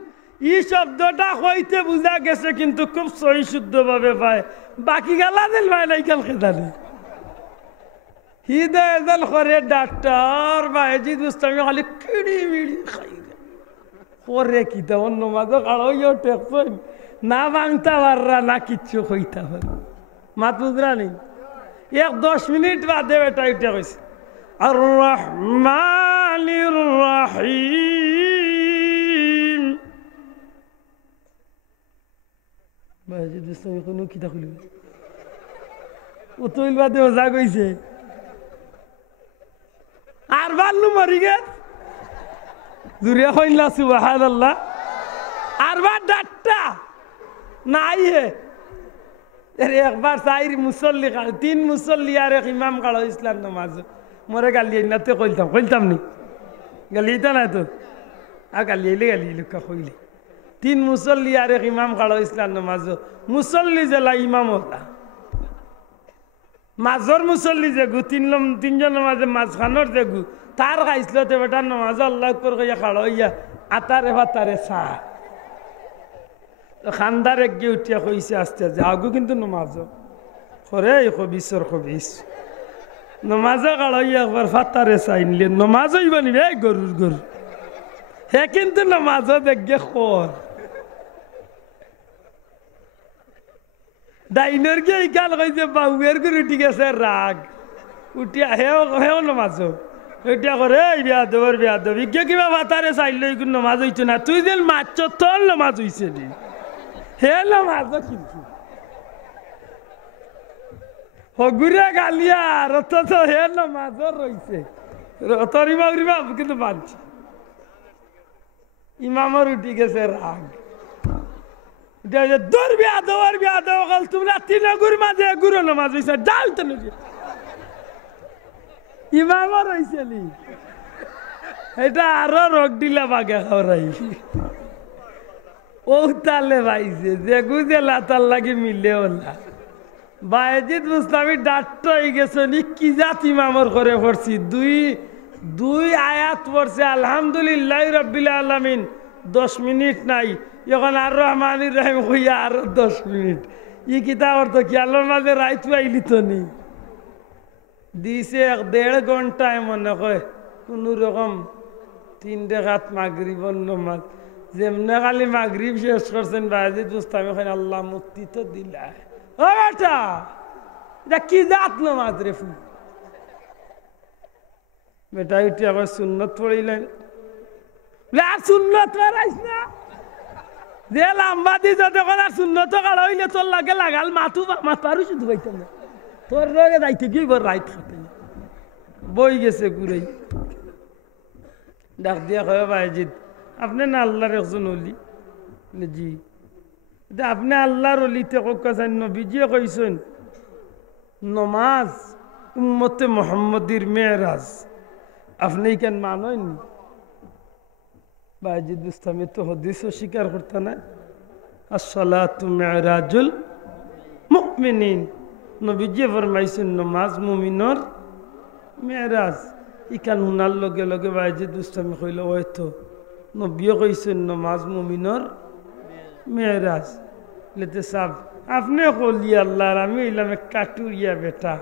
এই শব্দটা হইতে বুঝা গেছে কিন্তু খুব সহি শুদ্ধ ভাবে পায় বাকি গেলা দিল ভাই নাই কাল খেদানি হৃদয় করে ডাক্তার বাইজিদ মুস্তামি খালি কিড়ি মিড়ি খাই করে কি তেমন নমাজ কাড়াইও টেকছেন না ভাঙতে পাররা না কিচ্ছু হইতে পার মাত বুঝরা নেই 10 মিনিট বাদে এটা উঠে কইছে আর রহমানির রহিম বাইজিদ মুস্তামি কোনো কিতা কইল ও তৈল বাদে ওজা কইছে আর বাল্লু মরি গে জুরিয়া কইলা সুবহানাল্লাহ আর বার ডাট্টা নাই হে এর একবার সাইর মুসল্লি কাল 3 মুসল্লি আর এক ইমাম কালো ইসলাম নামাজ মরে গালি নাতে কইতাম নি গালিটা না তো আর গালি লুকা কইলে 3 মুসল্লি আর এক ইমাম কালো ইসলাম নামাজ মুসল্লি জেলা ইমাম হতা মাজর মুসল্লি যেগু তিনজনের মাঝে মাঝখানোর যেগু তার খাইছিল বেটার নামাজ আল্লাহ আকবার কইয়া খাড়া হইয়া আতারে ফাতারে চা খান্দার একগে উঠিয়া কইছে আস্তে আস্তে আগু কিন্তু নমাজ করে খবিসর খবিস নমাজে খাড়া হইয়া একবার ফাতারে চাইনলে নমাজ হইবা নিবে গরুর গরু হে কিন্তু নমাজ দেখগে খর ডাইনের গিয়ে গাল কইছে বাউয়ের গরু ঠিক আছে রাগ উঠিয়া হেও নমাজ এটা করে বিয়া দেব ইগে কিবা ভাতারে চাইলে নমাজ হইছে না তুই যে মাছ তোর নমাজ হইছে নি হে নমাজ কিন্তু হগুরে গালিয়া রত তো হে নমাজ রইছে তোর ইমাম কিন্তু মানছে ইমামর উঠি গেছে রাগ দৌড় বিয়া দেওয়া গেল তোমরা 3 গুর মাঝে গুরু নমাজ হইছে ডাল তো ইমামর হইছে নি এটা আরো রোগ দিলা বাগে খাওয়াই ও তালে ভাইছে যে গুজেলা তার লাগে মিলে ওলা বাইজিদ মুস্তামি ডাক্ত হয়ে গেছে নি কি জাত ইমামর করে পড়ছি দুই আয়াত পড়ছে আলহামদুলিল্লাহ রাব্বিল আলামিন 10 মিনিট নাই এখন আর রহমানির রহিম হইয়া আর 10 মিনিট ই কিতাব অর্থ কি আল্লাহর মাঝে রাইত আইলি তো নেই দিছে 1.5 ঘন্টায় মনে হয় কোন রকম 3 রাকাত মাগরিবর নামাজ যেমনে খালি মাগরিব শেষ করছেন বাইজিদ মুস্তামি কইন আল্লাহ মুক্তি তো দিলা ও বেটা এটা কি জাত নামাজ রে ফুল বেটা উঠি আবার সুন্নত পড়িলেন বলে আর সুন্নত মারাইস না যে লাম্বা দি যতক্ষণ আর সুন্নত কাড়া হইলে তোর লাগে লাগাল মাত পারু শুধু পাইতাম না তোর লগে যাইতে গিয়ে রাইত খাতে বই গেছে ঘুরেই ডাক দিয়া কয় ভাইজিৎ আপনি না আল্লাহর একজন অলি জি আপনি আল্লাহর অলিতে কাছেন নবীজিয়ে কইছেন নমাজ উম্মতে মোহাম্মদীর মেয়েরাজ আপনি কেন মানেন ভাইজিৎ বুস্তামি তো হদিসও স্বীকার করতে না আসসালাতু মিরাজুল মুমিনিন নবীজি ফরমাইছেন নমাজ মুমিনর মেরাজ ইকান হুনার লগে লগে ভাইজিৎ বুস্তামি কইল হয়তো নবীও কইছেন নমাজ মুমিনর মেরাজ লেতে সাহেব আপনি কলি আল্লাহর আমি হইলাম কাটুরিয়া বেটা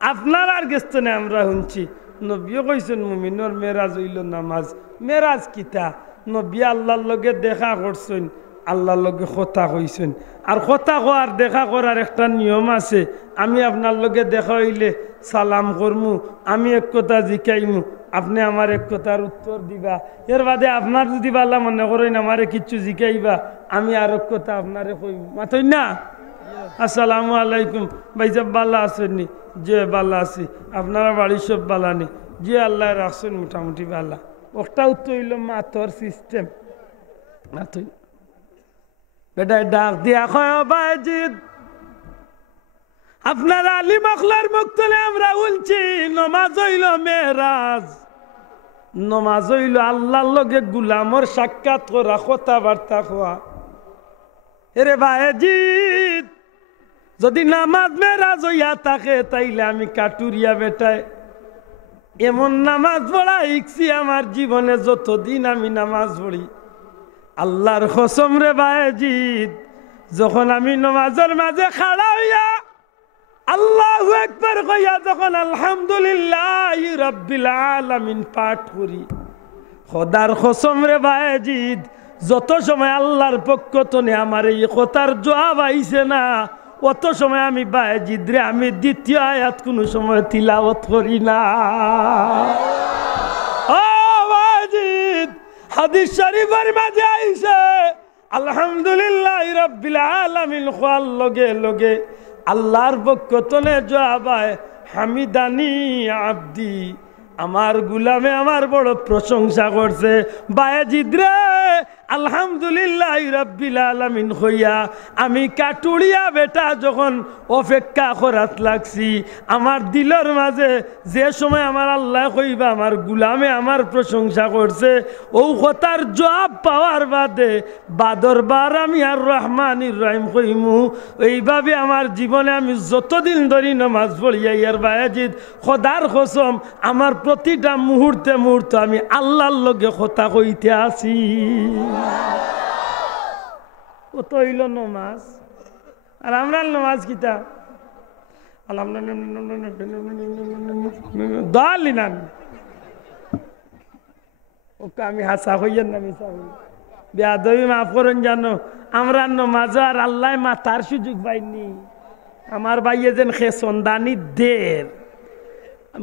আপনার আর গেস্ত না আমরা শুনছি নবীও কইছেন মুমিনর মেরাজ হইল নামাজ মেরাজ কিতা নবী আল্লাহর লগে দেখা করছেন আল্লাহর লগে কথা কইছেন আর কথা কওয়ার দেখা করার একটা নিয়ম আছে আমি আপনার লগে দেখা হইলে সালাম করমু আমি এক কথা জিকাইমু আপনি আমার এক কথার উত্তর দিবা এর বাদে আপনার যদি বালা মনে করেন আমারে কিচ্ছু জিকাইবা আমি আর এক কথা আপনারে কইব মাতই না আসসালামু আলাইকুম ভাইজাব বালা আছেননি যে বালা আছি আপনারা বাড়ির সব বালা নেই যে আল্লাহ রাখছেন মোটামুটি বালা একটা উত্তর হইল মাতর সিস্টেম মাতই বেটায় ডাক দিয়া কয় ভাইজিৎ আপনার আলী মখলার মুক্তলে আমরা বলছি নমাজ হইল মেরাজ নমাজ হইল আল্লাহর লগে গুলামর সাক্ষাৎ করা কথাবার্তা হওয়া এরে ভাইজিৎ যদি নামাজ মেরাজ হইয়া থাকে তাইলে আমি কাটুরিয়া বেটায় এমন নামাজ পড়া শিখছি আমার জীবনে যতদিন আমি নামাজ পড়ি আল্লাহর কসম রে ভাইজিৎ যখন আমি নামাজের মাঝে খাড়া হইয়া আল্লাহু আকবার কইয়া যখন আলহামদুলিল্লাহ রাব্বিল আলামিন পাঠ করি খোদার কসম রে ভাইজিৎ যত সময় আল্লাহর পক্ষ থেকে আমার এই কথার জবাব আইছে না অত সময় আমি ভাইজিৎ রে আমি দ্বিতীয় আয়াত কোন সময় তিলাওয়াত করি না ও ভাইজিৎ হাদিস শরীফের মাঝে আইছে আলহামদুলিল্লাহ রাব্বিল আলামিন কোয়াল লগে লগে আল্লাহর পক্ষ থেকে জবাব আয় হামিদানি আব্দি আমার গুলামে আমার বড় প্রশংসা করছে বায়াজিদ রে আলহামদুলিল্লাহ রাব্বিল আলামিন হইয়া আমি কাটুরিয়া বেটা যখন অপেক্ষা করাত লাগছি আমার দিলের মাঝে যে সময় আমার আল্লাহ কইবা আমার গুলামে আমার প্রশংসা করছে ও কথার জবাব পাওয়ার বাদে বাদরবার আমি আর রহমানির রহিম কইমু এইভাবে আমার জীবনে আমি যতদিন ধরি নামাজ পড়িয়া ইয়ার বায়াজিদ খোদার কসম আমার প্রতিটা মুহূর্তে মুহূর্তে আমি আল্লাহর লগে কথা কইতে আছি ও তো হইল নমাজ আর আমরা নামাজ কিতা ওকে আমি হাসা হইয়েন না মিশা হই বেয়াদবি মাফ করেন জানো আমরা নমাজ আর আল্লাহ মাতার সুযোগ পাইনি আমার ভাইয়ে যেন খে সন্দানি দের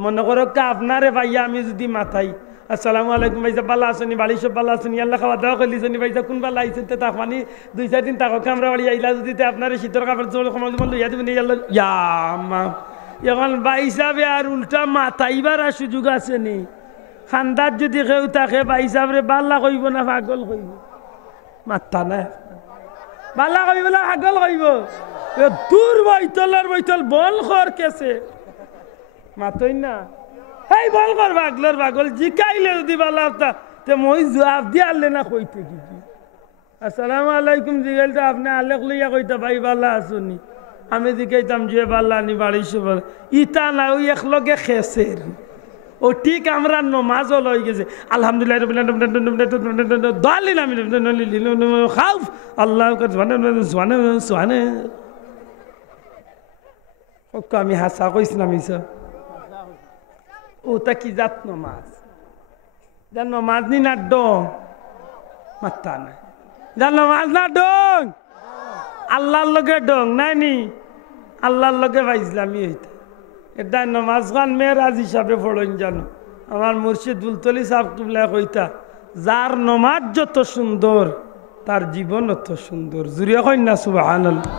মনে করো কা আপনারে ভাইয়া আমি যদি মাথাই আসসালামু আলাইকুম ভাইজা বালা আসনি বাড়ি সব বালা আসনি আল্লাহ খাওয়া দাওয়া করলিসনি ভাইজা কোন বালা আইসেন তে তাক পানি 2-4 দিন তাকে আমরা বাড়ি আইলা যদি আপনার শীতর কাপড় চোল কমল মল ইয়া দিবেন ইয়া মা এখন ভাই সাহেব আর উল্টা মাথাইবার আর সুযোগ আছে নি খান্দার যদি কেউ থাকে ভাই সাহেবরে বাল্লা কইব না পাগল কইব মাথা না বাল্লা কইব না পাগল কইব দূর বৈতল বল খর কেছে মাতই না এই বল কর পাগলর পাগল জিকাইলে যদি বালা তে মই জবাব দি আনলে না কইতে কি আসসালামু আলাইকুম জিগাইল তো আপনি আলেক লইয়া কইতা ভাই বালা আসুনি আমি জিগাইতাম যে বালা নি বাড়ি সবার ইটা না ওই এক লগে খেসের ও ঠিক আমরা নমাজও লই গেছে আলহামদুলিল্লাহ দালিন আমি খাউফ আল্লাহ সোয়ানে ওকে আমি হাসা কইছিলাম ইসা ওটা কি জাত নমাজ যা নমাজ নি না ডং মাত্তা নাই যা নমাজ না ডং আল্লাহর লগে ডং নাই নি আল্লাহর লগে ভাইজলামি হইতে এটা নমাজ খান মেয়েরাজ হিসাবে পড়েন জানো আমার মুর্শিদ বুলতলি সাহেব তুবলা কইতা যার নমাজ যত সুন্দর তার জীবন অত সুন্দর। জুড়ে কন্যা সুবহানাল্লাহ।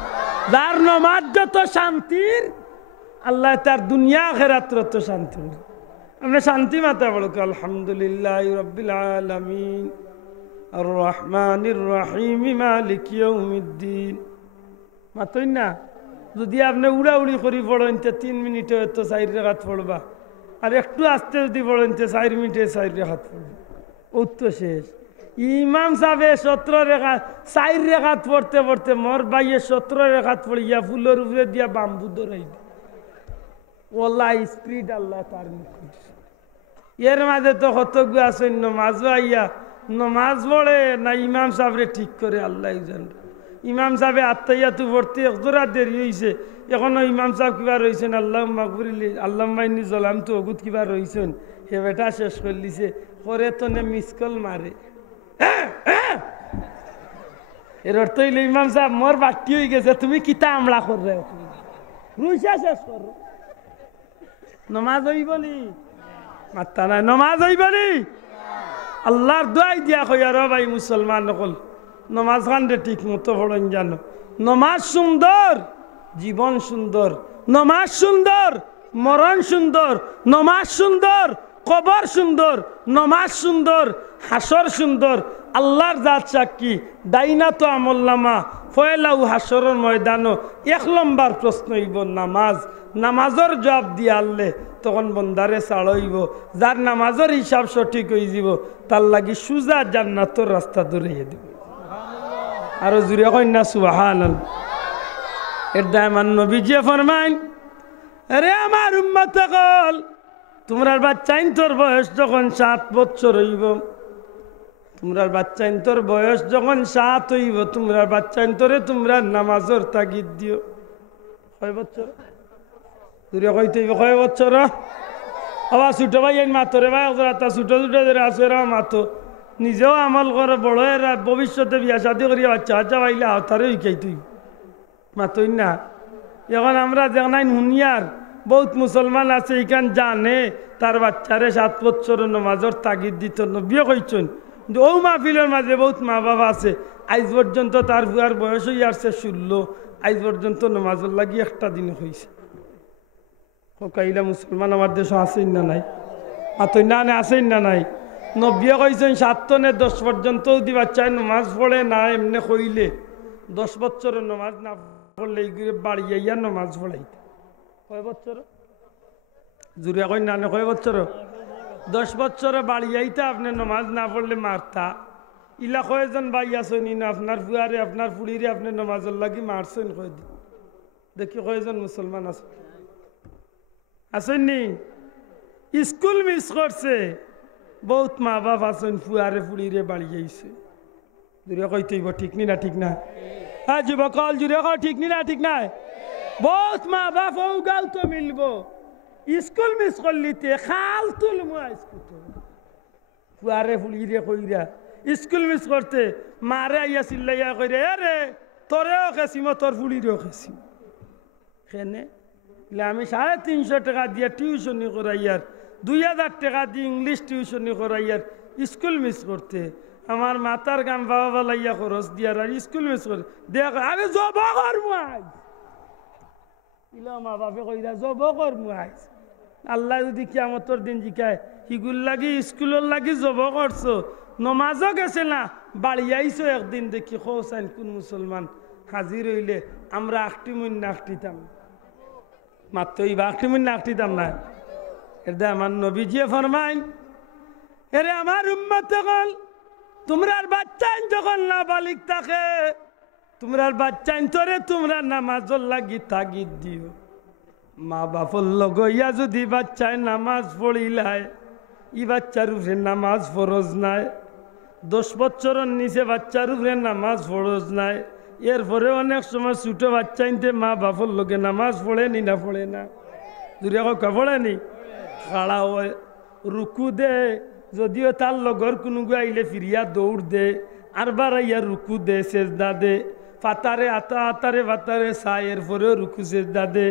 যার নমাজ যত শান্তির আল্লাহ তার দুনিয়া আখিরাত তত শান্তি। আমরা শান্তি মাতা বলো আলহামদুলিল্লাহ রাব্বিল আলামিন আর রহমানির রহিম মালিক ইয়াউমিদ্দিন। মাতই না যদি আপনি উড়াউড়ি করি পড়েন 3 মিনিটে তো 4 রাকাত পড়বা, আর একটু আস্তে যদি পড়েন 4 মিনিটে 4 রাকাত পড়বা, উত্তর শেষ। ইমাম সাহেব 17 রেখাত 4 রেখাত পড়তে পড়তে মোর ভাইয়ে 17 রেখাত পড়িয়া ফুলের উপরে দিয়া বাম্বু ধরাই দে। ওলা স্পিড আল্লাহ তার এর মাঝে তো কতগু আসেন নমাজ আইয়া নমাজ পড়ে না ইমাম সাহেবরে ঠিক করে আল্লাহ জান। ইমাম সাহেব আত্মাইয়াতু পড়তে একজোড়া দেরি হয়েছে, এখনো ইমাম সাহেব কিবা রয়েছেন আল্লাহ মাগফিরলি আল্লাহ মাইনি জলাম তো অগুত কিবা রয়েছেন, সে বেটা শেষ করে দিছে করে তো নে মিস কল মারে। এর অর্থ হইলে ইমাম সাহেব মোর বাটি হয়ে গেছে, তুমি কিতা আমলা করবে রুইসা শেষ করো। নমাজ হইবনি মাত্তা নাই, নমাজ হইবনি আল্লাহর দোয়াই দিয়া কই আর ভাই মুসলমান নকল নমাজ খানরে ঠিক মতো পড়েন জানো। নমাজ সুন্দর জীবন সুন্দর, নমাজ সুন্দর মরণ সুন্দর, নমাজ সুন্দর কবর সুন্দর, নমাজ সুন্দর হাসর সুন্দর। আল্লাহর জাত সাক্ষী দাইনা তো আমল্লামা ফয়লাউ হাসরের ময়দানো 1 নম্বর প্রশ্ন হইব নামাজ। নামাজের জবাব দিয়ে আনলে তখন বন্দারে ছাড়াইব। যার নামাজের হিসাব সঠিক হয়ে যাব তার লাগি সুজা জান্নাতের রাস্তা ধরিয়ে দিব। আরো জুড়ে কন্যা সুবহানাল্লাহ। এর দায়মান নবীজি ফরমাইন, আরে আমার উম্মত সকল, তোমরা বাচ্চাইন তোর বয়স যখন 7 বছর হইব, তোমরা বাচ্চাইন তোর বয়স যখন 7 হইব, তোমরা বাচ্চাইন তোরে তোমরা নামাজের তাগিদ দিও। কয় বছর দূরে কইতে হইব? কয় বছর? আবার ছোট ভাই মাতরে ভাই ছোট ছোট যারা আছে এরা মাতো নিজেও আমল করে, বড় এরা ভবিষ্যতে বিয়া শাদি করিয়া বাচ্চা বাচ্চা পাইলে আওতারে শিখাই তুই মাতই না। এখন আমরা জানাই হুনিয়ার বহুত মুসলমান আছে এখান জানে তার বাচ্চারে 7 বছরের নমাজের তাগিদ দিত বিয়ে কইছেন। কিন্তু ও মাহফিলের মাঝে বহুত মা বাবা আছে আজ পর্যন্ত তার বুয়ার বয়স হয়ে আসছে 16, আজ পর্যন্ত নমাজের লাগি একটা দিন হয়েছে। কাইলা মুসলমান আমার দেশে আছেন না নাই? মাতই না আছেন না নাই? নব্বিয়ে কইছেন 7 নে 10 পর্যন্ত যদি বাচ্চায় নমাজ পড়ে না এমনি কইলে 10 বছরের নমাজ না পড়লে বাড়ি যাইয়া নমাজ পড়াইতে। কয় বছর? জুড়ে কই না কয় বছর? 10 বছরে বাড়ি যাইতে আপনি নমাজ না পড়লে মারতা। ইলা কয়জন ভাই আসেন না আপনার ফুয়ারে আপনার ফুড়িরে আপনি নমাজের লাগি মারছেন? কয় দিন দেখি কয়জন মুসলমান আছে আসেননি? স্কুল মিস করছে বহুত মা বাপ আছেন ফুয়ারে ফুড়িরে বাড়ি যাইছে। জুড়ে কইতে হইব ঠিক নি না? ঠিক না? হ্যাঁ যুবকল জুড়ে কয় ঠিক নি না? ঠিক নাই? বহুত মা বাপ ও গাল তো মিলব স্কুল মিস করলিতে খাল তুলমু ফুয়ারে ফুড়িরে কইরা স্কুল মিস করতে মারে আইয়া চিল্লাইয়া কইরে রে তোরেও খেসিম তোর ফুড়িরেও খেসিম। কেনে আমি 350 টাকা দিয়ে টিউশনি করাইয়ার 2000 টাকা দিয়ে ইংলিশ টিউশনি করাইয়ার স্কুল মিস করতে আমার মাতার গান বাবা বালাইয়া খরচ দিয়ার আর স্কুল মিস করে দেখ আমি জব করবো আজ। ইলা মা বাপে কইরা জব করবো আজ। আল্লাহ যদি কিয়ামতের দিন জিকায় হিগুল লাগি স্কুলের লাগি জব করছো নমাজও গেছে না বাড়ি আইছো একদিন দেখি খোসাইন কোন মুসলমান হাজির হইলে আমরা আখটিমুন না আখটিতাম মাত্র এই বাখটিমুন না আখটিতাম না। এর দা আমার নবীজি ফরমাইন, এরে আমার উম্মত সকল, তোমরার বাচ্চাইন যখন নাবালিগ থাকে তোমরার বাচ্চাইন তোরে তোমরা নামাজের লাগি তাগিদ দিও। মা বাপর লগইয়া যদি বাচ্চায় নামাজ পড়িলায় ই বাচ্চার উপরে নামাজ ফরজ নাই। 10 বছরের নিচে বাচ্চার উপরে নামাজ ফরজ নাই। এরপরে অনেক সময় ছোট বাচ্চাইনতে মা বাপর লগে নামাজ পড়েনি না পড়ে না? দূরে কা পড়েনি? খাড়া হয় রুকু দে, যদিও তার লগর কোনো আইলে ফিরিয়া দৌড় দে আর বারাইয়া রুকু দে সেজদা দে ফাতারে আতা আতারে ফাতারে চাই এরপরেও রুকু সেজদা দে।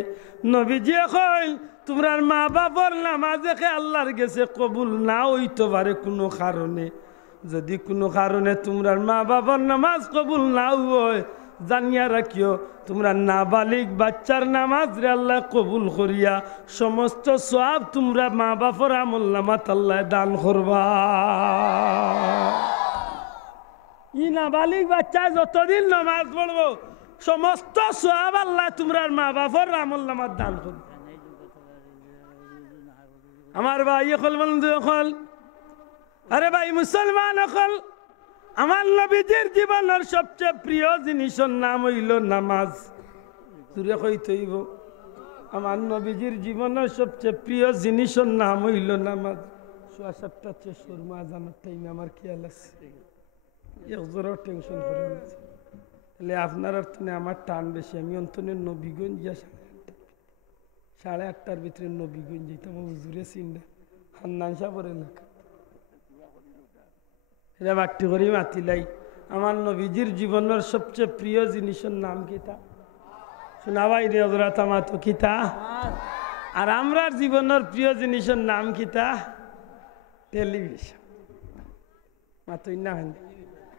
নবীজি কই তোমরা মা বাপর নামাজে আল্লাহর গেছে কবুল না হইতে পারে কোনো কারণে যদি কোনো কারণে তোমরা মা বাবার নামাজ কবুল না হয় জানিয়া রাখিও তোমরা নাবালিগ বাচ্চার নামাজ রে আল্লাহ কবুল করিয়া সমস্ত সওয়াব তোমরা মা বাবার আমলনামাত আল্লাহ দান করবা। ই নাবালিগ বাচ্চা যতদিন নামাজ পড়বো সমস্ত সওয়াব আল্লাহ তোমরা মা বাবার আমলনামাত দান করবে। আমার ভাই হল বন্ধু হল, আরে ভাই মুসলমান হল, আমার নবীজির জীবনের সবচেয়ে প্রিয় জিনিসের নাম হইল নামাজ। দূরে কইতেইব আমার নবীজির জীবনের সবচেয়ে প্রিয় জিনিসের নাম হইল নামাজ। 7:15 সুরমা জানার টাইম আমার খেয়াল আছে, একজোরও টেনশন করে না। তাহলে আপনার অর্থনে আমার টান বেশি, আমি অন্তনের নবীগঞ্জ যা 8:30 ভিতরে নবীগঞ্জ যেতাম হুজুরে চিন্তা হান্নান সাহেবের এলাকা এটা বাক্টি করি মাতিলাই। আমার নবীজির জীবনের সবচেয়ে প্রিয় জিনিসের নাম কিতা শোনাবাই রে হযরত আমার তো কিতা। আর আমরার জীবনের প্রিয় জিনিসের নাম কিতা? টেলিভিশন মাতই না হয়।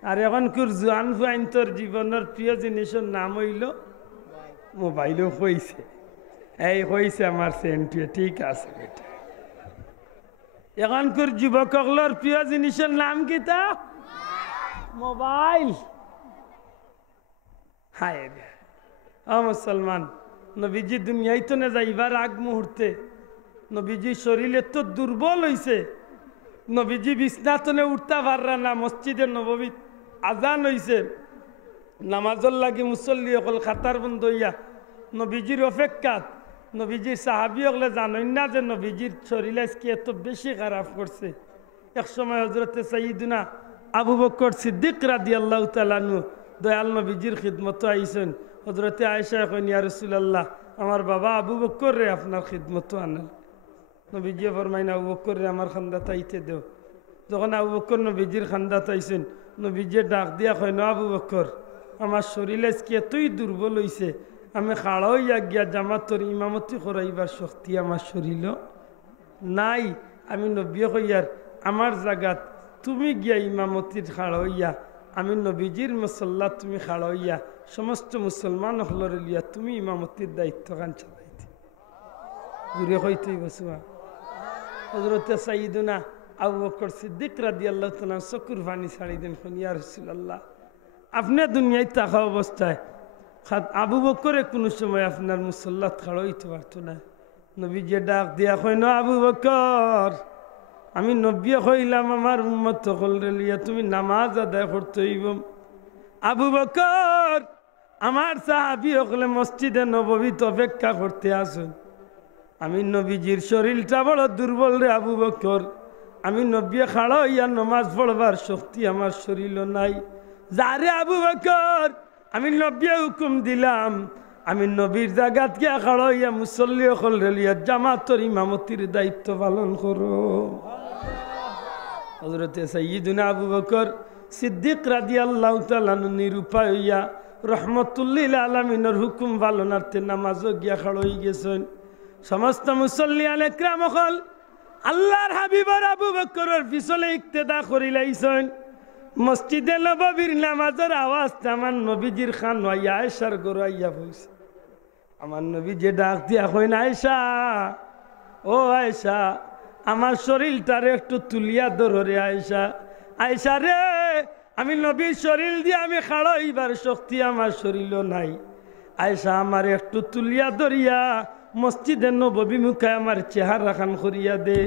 আর এখন কুর জোয়ান ফুয়াইন তোর জীবনের প্রিয় জিনিসের নাম হইল মোবাইলও হইছে, এই হইছে আমার সেন্টুয়ে ঠিক আছে বেটা। এখনকার যুবকগুলোর প্রিয় জিনিসের নাম কিতা? মোবাইল। হায় রে মুসলমান, নবীজি দুনিয়ায় তো না যাইবার আগ মুহূর্তে নবীজি শরীরে তো দুর্বল হইছে, নবীজি বিছনাতনে উঠতে পাররা না। মসজিদে নববী আজান হইছে, নামাজর লাগি মুসল্লি অকল খাতার বন্ধ হইয়া নবীজির অপেক্ষাত। নবীজির সাহাবি হলে জানেন না যে নবীজির শরীর আজকে এত বেশি খারাপ করছে। এক সময় হযরতে সাইয়্যিদুনা আবু বকর সিদ্দিক রাদিয়াল্লাহু তাআলা আনহু দয়াল নবীজির খিদমত আইছেন। হযরতে আয়েশা কইন ইয়া রাসূলুল্লাহ, আমার বাবা আবু বকর রে আপনার খিদমত আনেন। নবীজি ফরমাইন আবু বকর রে আমার খান্দাত আইতে দেও। যখন আবু বকর নবীজির খান্দাত আইছেন, নবীজি ডাক দিয়া কইন আবু বকর, আমার শরীর আজকে এতই দুর্বল হইছে, আমি খাড়া হইয়া গিয়া জামাতর ইমামতি করাইবার শক্তি আমার শরীর নাই। আমি নবী কইয়ার আমার জাগাত তুমি গিয়া ইমামতির খাড়া হইয়া, আমি নবীজির মুসল্লা তুমি খাড়া হইয়া সমস্ত মুসলমান হলরে লিয়া তুমি ইমামতির দায়িত্ব কান চালাইতে। জুড়ে কইতেই বসুয়া হযরতে সাইয়্যিদুনা আবু বকর সিদ্দিক রাদিয়াল্লাহু তাআলা চকুর পানি ছাড়ি দেন, ইয়া রাসূলুল্লাহ, আপনি দুনিয়ায় থাকা অবস্থায় আবু বকরে কোনো সময় আপনার মুসল্লাত খাড়া হইতে পারতো না। নবীজি ডাক দিয়া কইন আবু বকর, আমি নবী কইলাম আমার উম্মত সকলরে লিয়া তুমি নামাজ আদায় করতে হইব। আবু বকর, আমার সাহাবী সকলে মসজিদে নববীতে অপেক্ষা করতে আসুন। আমি নবীজির শরীরটা বড় দুর্বল রে আবু বকর, আমি নবী খাড়া হইয়া নামাজ পড়বার শক্তি আমার শরীর নাই। যারে আবু বকর, আমি নবী হুকুম দিলাম, আমি নবীর জাগাত গিয়া খাড়া হইয়া মুসল্লি সকল রেলিয়া জামাতর ইমামতির দায়িত্ব পালন করো। হযরতে সাইয়্যিদুনা আবু বকর সিদ্দিক রাদিয়াল্লাহু তাআলা নিরুপায় হইয়া রহমতুল্লিল আলামিনের হুকুম পালনার্থে নামাজও গিয়া খাড়া হয়ে গেছেন। সমস্ত মুসল্লিয়ান একরাম হল আল্লাহর হাবিবর আবু বকরের পিছনে ইক্তেদা করিলাইছেন। মসজিদে নববীর নামাজের আওয়াজ আমার নবীজির খান হইয়া আয়েশার গড়াইয়া বইছে। আমার নবী যে ডাক দিয়া কইন আয়েশা, ও আয়েশা, আমার শরীরটারে একটু তুলিয়া ধরে আয়েশা। আয়েশা রে, আমি নবীর শরীর দিয়ে আমি খাড়া হইবার শক্তি আমার শরীরও নাই। আয়েশা আমার একটু তুলিয়া ধরিয়া মসজিদে নববী মুখে আমার চেহারা খান করিয়া দে।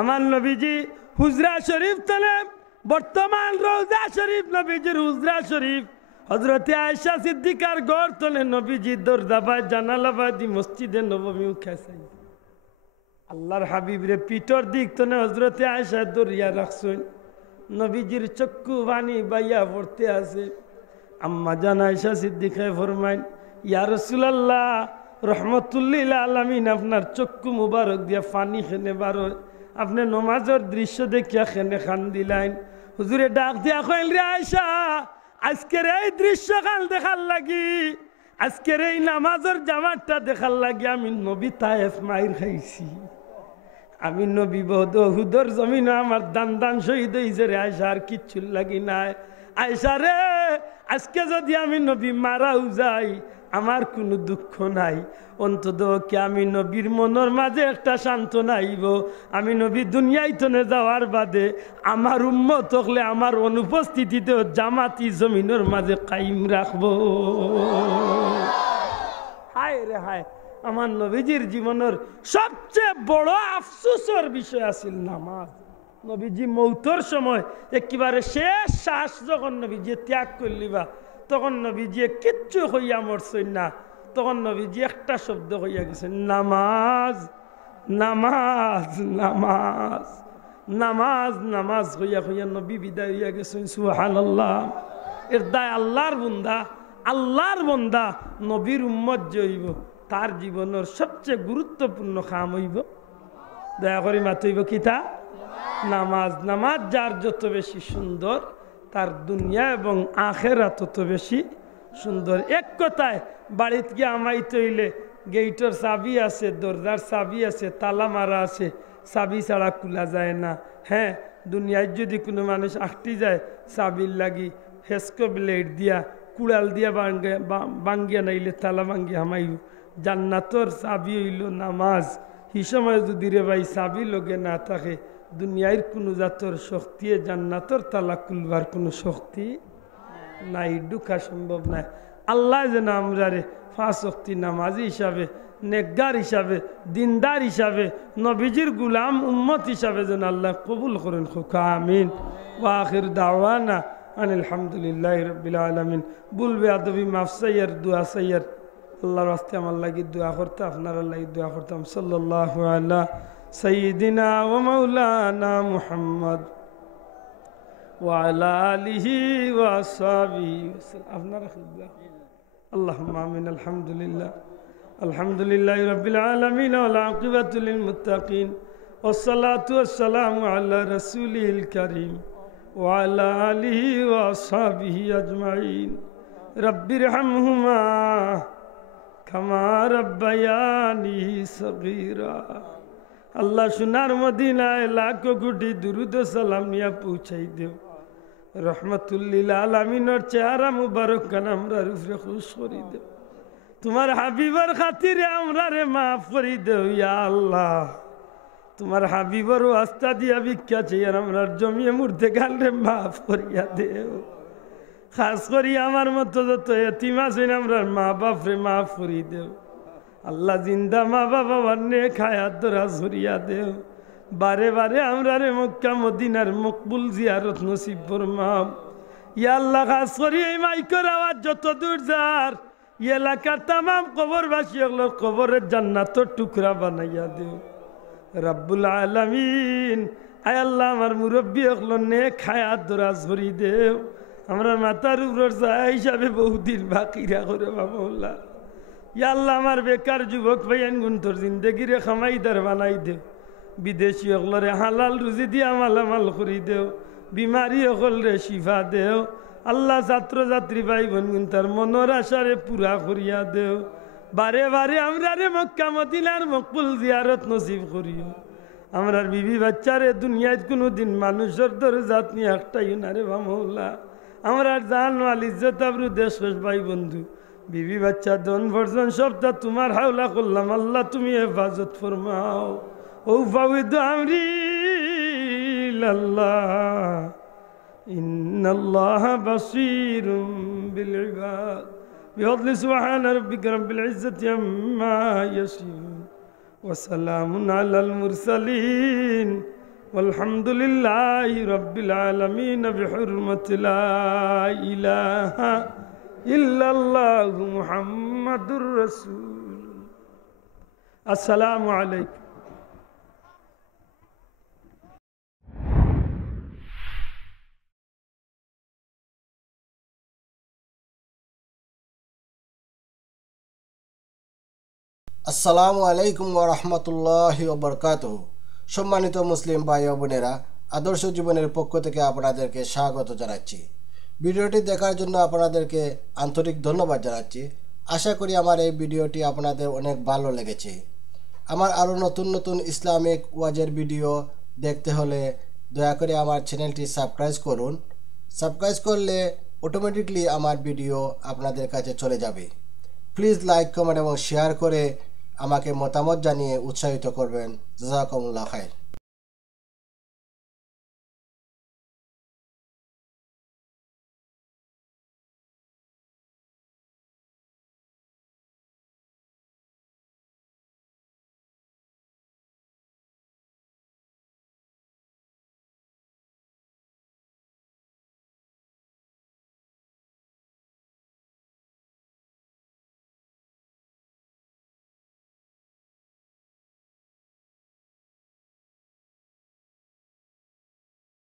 আমার নবীজি হুজরা শরীফ তলে বর্তমান রওজা শরীফ নবীজির হুজরা শরীফ, হযরতে আয়েশা সিদ্দিকার ঘর তলে নবীজি দরজাবাই জানালাবাদি মসজিদে নববী মুখে চাই। আল্লাহর হাবিব রে পিঠর দিক তনে হযরতে আয়েশা দরিয়া রাখছেন। নবীজির চক্ষু বাণী বাইয়া পড়তে আছে। আম্মা জান আয়েশা সিদ্দিকা ফরমাইন, ইয়া রাসূলুল্লাহ রহমতুল্লিল আলামিন, আপনার চক্ষু মুবারক দিয়া পানি খেনে বারো, আপনি নমাজের দৃশ্য দেখিয়া খেনে খান দিলেন। হুজুরে ডাক দিয়া কইল, রে আয়েশা, আজকের এই দৃশ্য কাল দেখার লাগি, আজকের এই নামাজের জামাতটা দেখার লাগি আমি নবী তায়েফ মাইর খাইছি। আমি নবী বহুত হুদর জমিন আমার দান দান শহীদ হয়েছে রে আয়সা, আর কিচ্ছু লাগি নাই। আয়সা রে, আজকে যদি আমি নবী মারাও যাই আমার কোনো দুঃখ নাই, অন্তত কি আমি নবীর মনের মাঝে একটা সান্ত্বনা আইব। আমি নবী দুনিয়ায় তনে যাওয়ার বাদে আমার উম্মত হলে আমার অনুপস্থিতিতে জামাতি জমিনের মাঝে কায়েম রাখবো। হায় রে হায়, আমার নবীজির জীবনের সবচেয়ে বড় আফসোসের বিষয় আছিল নামাজ। নবীজি মৌতর সময় একেবারে শেষ শ্বাস যখন নবীজি ত্যাগ করলিবা, তখন নবীজি কিচ্ছু হইয়া মরছেন না, তখন নবীজি একটা শব্দ হইয়া গেছেন, নামাজ নামাজ নামাজ নামাজ নামাজ হইয়া হইয়া নবী বিদায় হইয়া গেছেন। সুবহানাল্লাহ। এর দায় আল্লাহর বন্দা, আল্লাহর বন্দা নবীর উম্মত জইব, তার জীবনের সবচেয়ে গুরুত্বপূর্ণ কাম হইব, দয়া করে মাতইব কিতা? নামাজ। নামাজ যার যত বেশি সুন্দর, তার দুনিয়া এবং আখেরা তত বেশি সুন্দর। এক কথায় বাড়িতে গিয়ে আমাইতে হইলে গেইটের চাবি আছে, দরজার চাবি আছে, তালা মারা আছে, চাবি ছাড়া খোলা যায় না। হ্যাঁ, দুনিয়ায় যদি কোনো মানুষ আটটি যায় চাবির লাগি হেস্কো ব্লেড দিয়া কুড়াল দিয়া বাঙ্গিয়া নাইলে তালা ভাঙ্গিয়া হামাইব। জান্নাতর চাবি হইল নামাজ। এই সময় যদি রে ভাই চাবি লগে না থাকে, দুনিয়ার কোনো জাতর শক্তি জান্নাতর তালা খুলবার কোনো শক্তি নাই, ঢুকা সম্ভব নাই। আল্লাহ যেন আমরা রে 5 ওয়াক্ত নামাজি হিসাবে, নেকগার হিসাবে, দিনদার হিসাবে, নবীজির গুলাম উম্মত হিসাবে যেন আল্লাহ কবুল করেন। খুকা আমিন। ওয়া আখির দাওয়ানা আনিল হামদুলিল্লাহি রাব্বিল আলামিন। বলবে আদবি মাফ সাইয়ার, দোয়া সাইয়ার, আল্লাহর রাস্তে আমার লাগি দোয়া করতে, আপনার লাগি দোয়া করতাম। সাল্লাল্লাহু আলা সাইয়্যিদিনা ওয়া মাওলানা মুহাম্মদ ওয়া আলা আলিহি ওয়া আসহাবিহি ওয়াসাল্লাম। আপনারা খিদমত আল্লাহুম্মা আমিন। আলহামদুলিল্লাহ, আলহামদুলিল্লাহি রাব্বিল আলামিন ওয়াল আকিবাতু লিল মুত্তাকিন ওয়াসসালাতু ওয়াসসালামু আলা রাসূলিল কারীম ওয়া আলা আলিহি ওয়া আসহাবিহি আজমাইন। রাব্বিরহামহুমা কামা রাব্বায়ানি সগীরা। আল্লাহ সোনার মদিনায় লাখ কোটি দুরুদ সালাম নিয়া পৌঁছাই দেও। রহমতুল্লিল আলামিনের চেহারা মুবারক কান আমরা রূপরে খুশ করি দেও। তোমার হাবিবর খাতিরে আমরা রে মাফ করি দেও ইয়া আল্লাহ। তোমার হাবিবর আস্থা দিয়া ভিক্ষা চেয়ার আমরা জমিয়ে মুর্দে গান রে মাফ করিয়া দেও। খাস করি আমার মতো যত এতিম আছেন আমরা মা বাপ রে মাফ করি দেও। আল্লাহ জিন্দা মা বাবা বান্নে খায়াত দরা ঝরিয়া দেও। বারে বারে আমরা রে মক্কা মদিনার মকবুল জিয়ারত নসিব ফরমাও ইয়া আল্লাহ। খাস করি এই মাইকের আওয়াজ যত দূর যার এলাকার তামাম কবরবাসী হলো কবরের জান্নাতের টুকরা বানাইয়া দেও রব্বুল আলামিন। আয় আল্লাহ আমার মুরব্বী হলো নে খায়াত দরা ঝরি দেও। আমরা মাতার উপর যায় হিসাবে বহুদিন বাকি রাখো বাবা। ইয়া আল্লাহ আমার বেকার যুবক ভাইয়ান গুন্তর জিন্দগিরে খামাইদার বানাই দেও। বিদেশি অকলরে হালাল রুজি দিয়া মালামাল করি দেও। বিমারি অকল রে শিফা দেও। আল্লাহ ছাত্র ছাত্রী ভাই বোন গুন্তার মনের আশারে পুরা করিয়া দেও। বারে বারে আমরা রে মক্কা মদিনার মকবুল জিয়ারত নসিব করিও। আমরার বিবি বাচ্চারে দুনিয়ায় কোনো দিন মানুষের দরজাত নিয়ে একটাই না রে বামৌলা। আমরা জান মাল ইজ্জত আবরু দেশ ভাই বন্ধু বিবি বাচ্চা দন ভর্জন সবটা তোমার হাওলা করলাম। আল্লাহ তুমি হেফাজত ফরমাও। ও ফাউদ আমরি আল্লাহ ইন্নাল্লাহা বাসীরুম বিল ইবাদ। বিফদলি সুবহান রাব্বিকা রাব্বিল ইজ্জাতি আম্মা ইয়াসিফুন ওয়া সালামুন আলাল মুরসালিন walhamdulillahi rabbil alamin bihurmati la ilaha illallah muhammadur rasul. Assalamu alaikum. আসসালামু আলাইকুম ওয়া রাহমাতুল্লাহি ওয়া বারাকাতুহু। সম্মানিত মুসলিম ভাই ও বোনেরা, আদর্শ জীবনের পক্ষ থেকে আপনাদেরকে স্বাগত জানাচ্ছি। ভিডিওটি দেখার জন্য আপনাদেরকে আন্তরিক ধন্যবাদ জানাচ্ছি। আশা করি আমার এই ভিডিওটি আপনাদের অনেক ভালো লেগেছে। আমার আরও নতুন নতুন ইসলামিক ওয়াজের ভিডিও দেখতে হলে দয়া করে আমার চ্যানেলটি সাবস্ক্রাইব করুন। সাবস্ক্রাইব করলে অটোমেটিকলি আমার ভিডিও আপনাদের কাছে চলে যাবে। প্লিজ লাইক, কমেন্ট এবং শেয়ার করে আমাকে মতামত জানিয়ে উৎসাহিত করবেন। জাযাকুমুল্লাহ খাইর।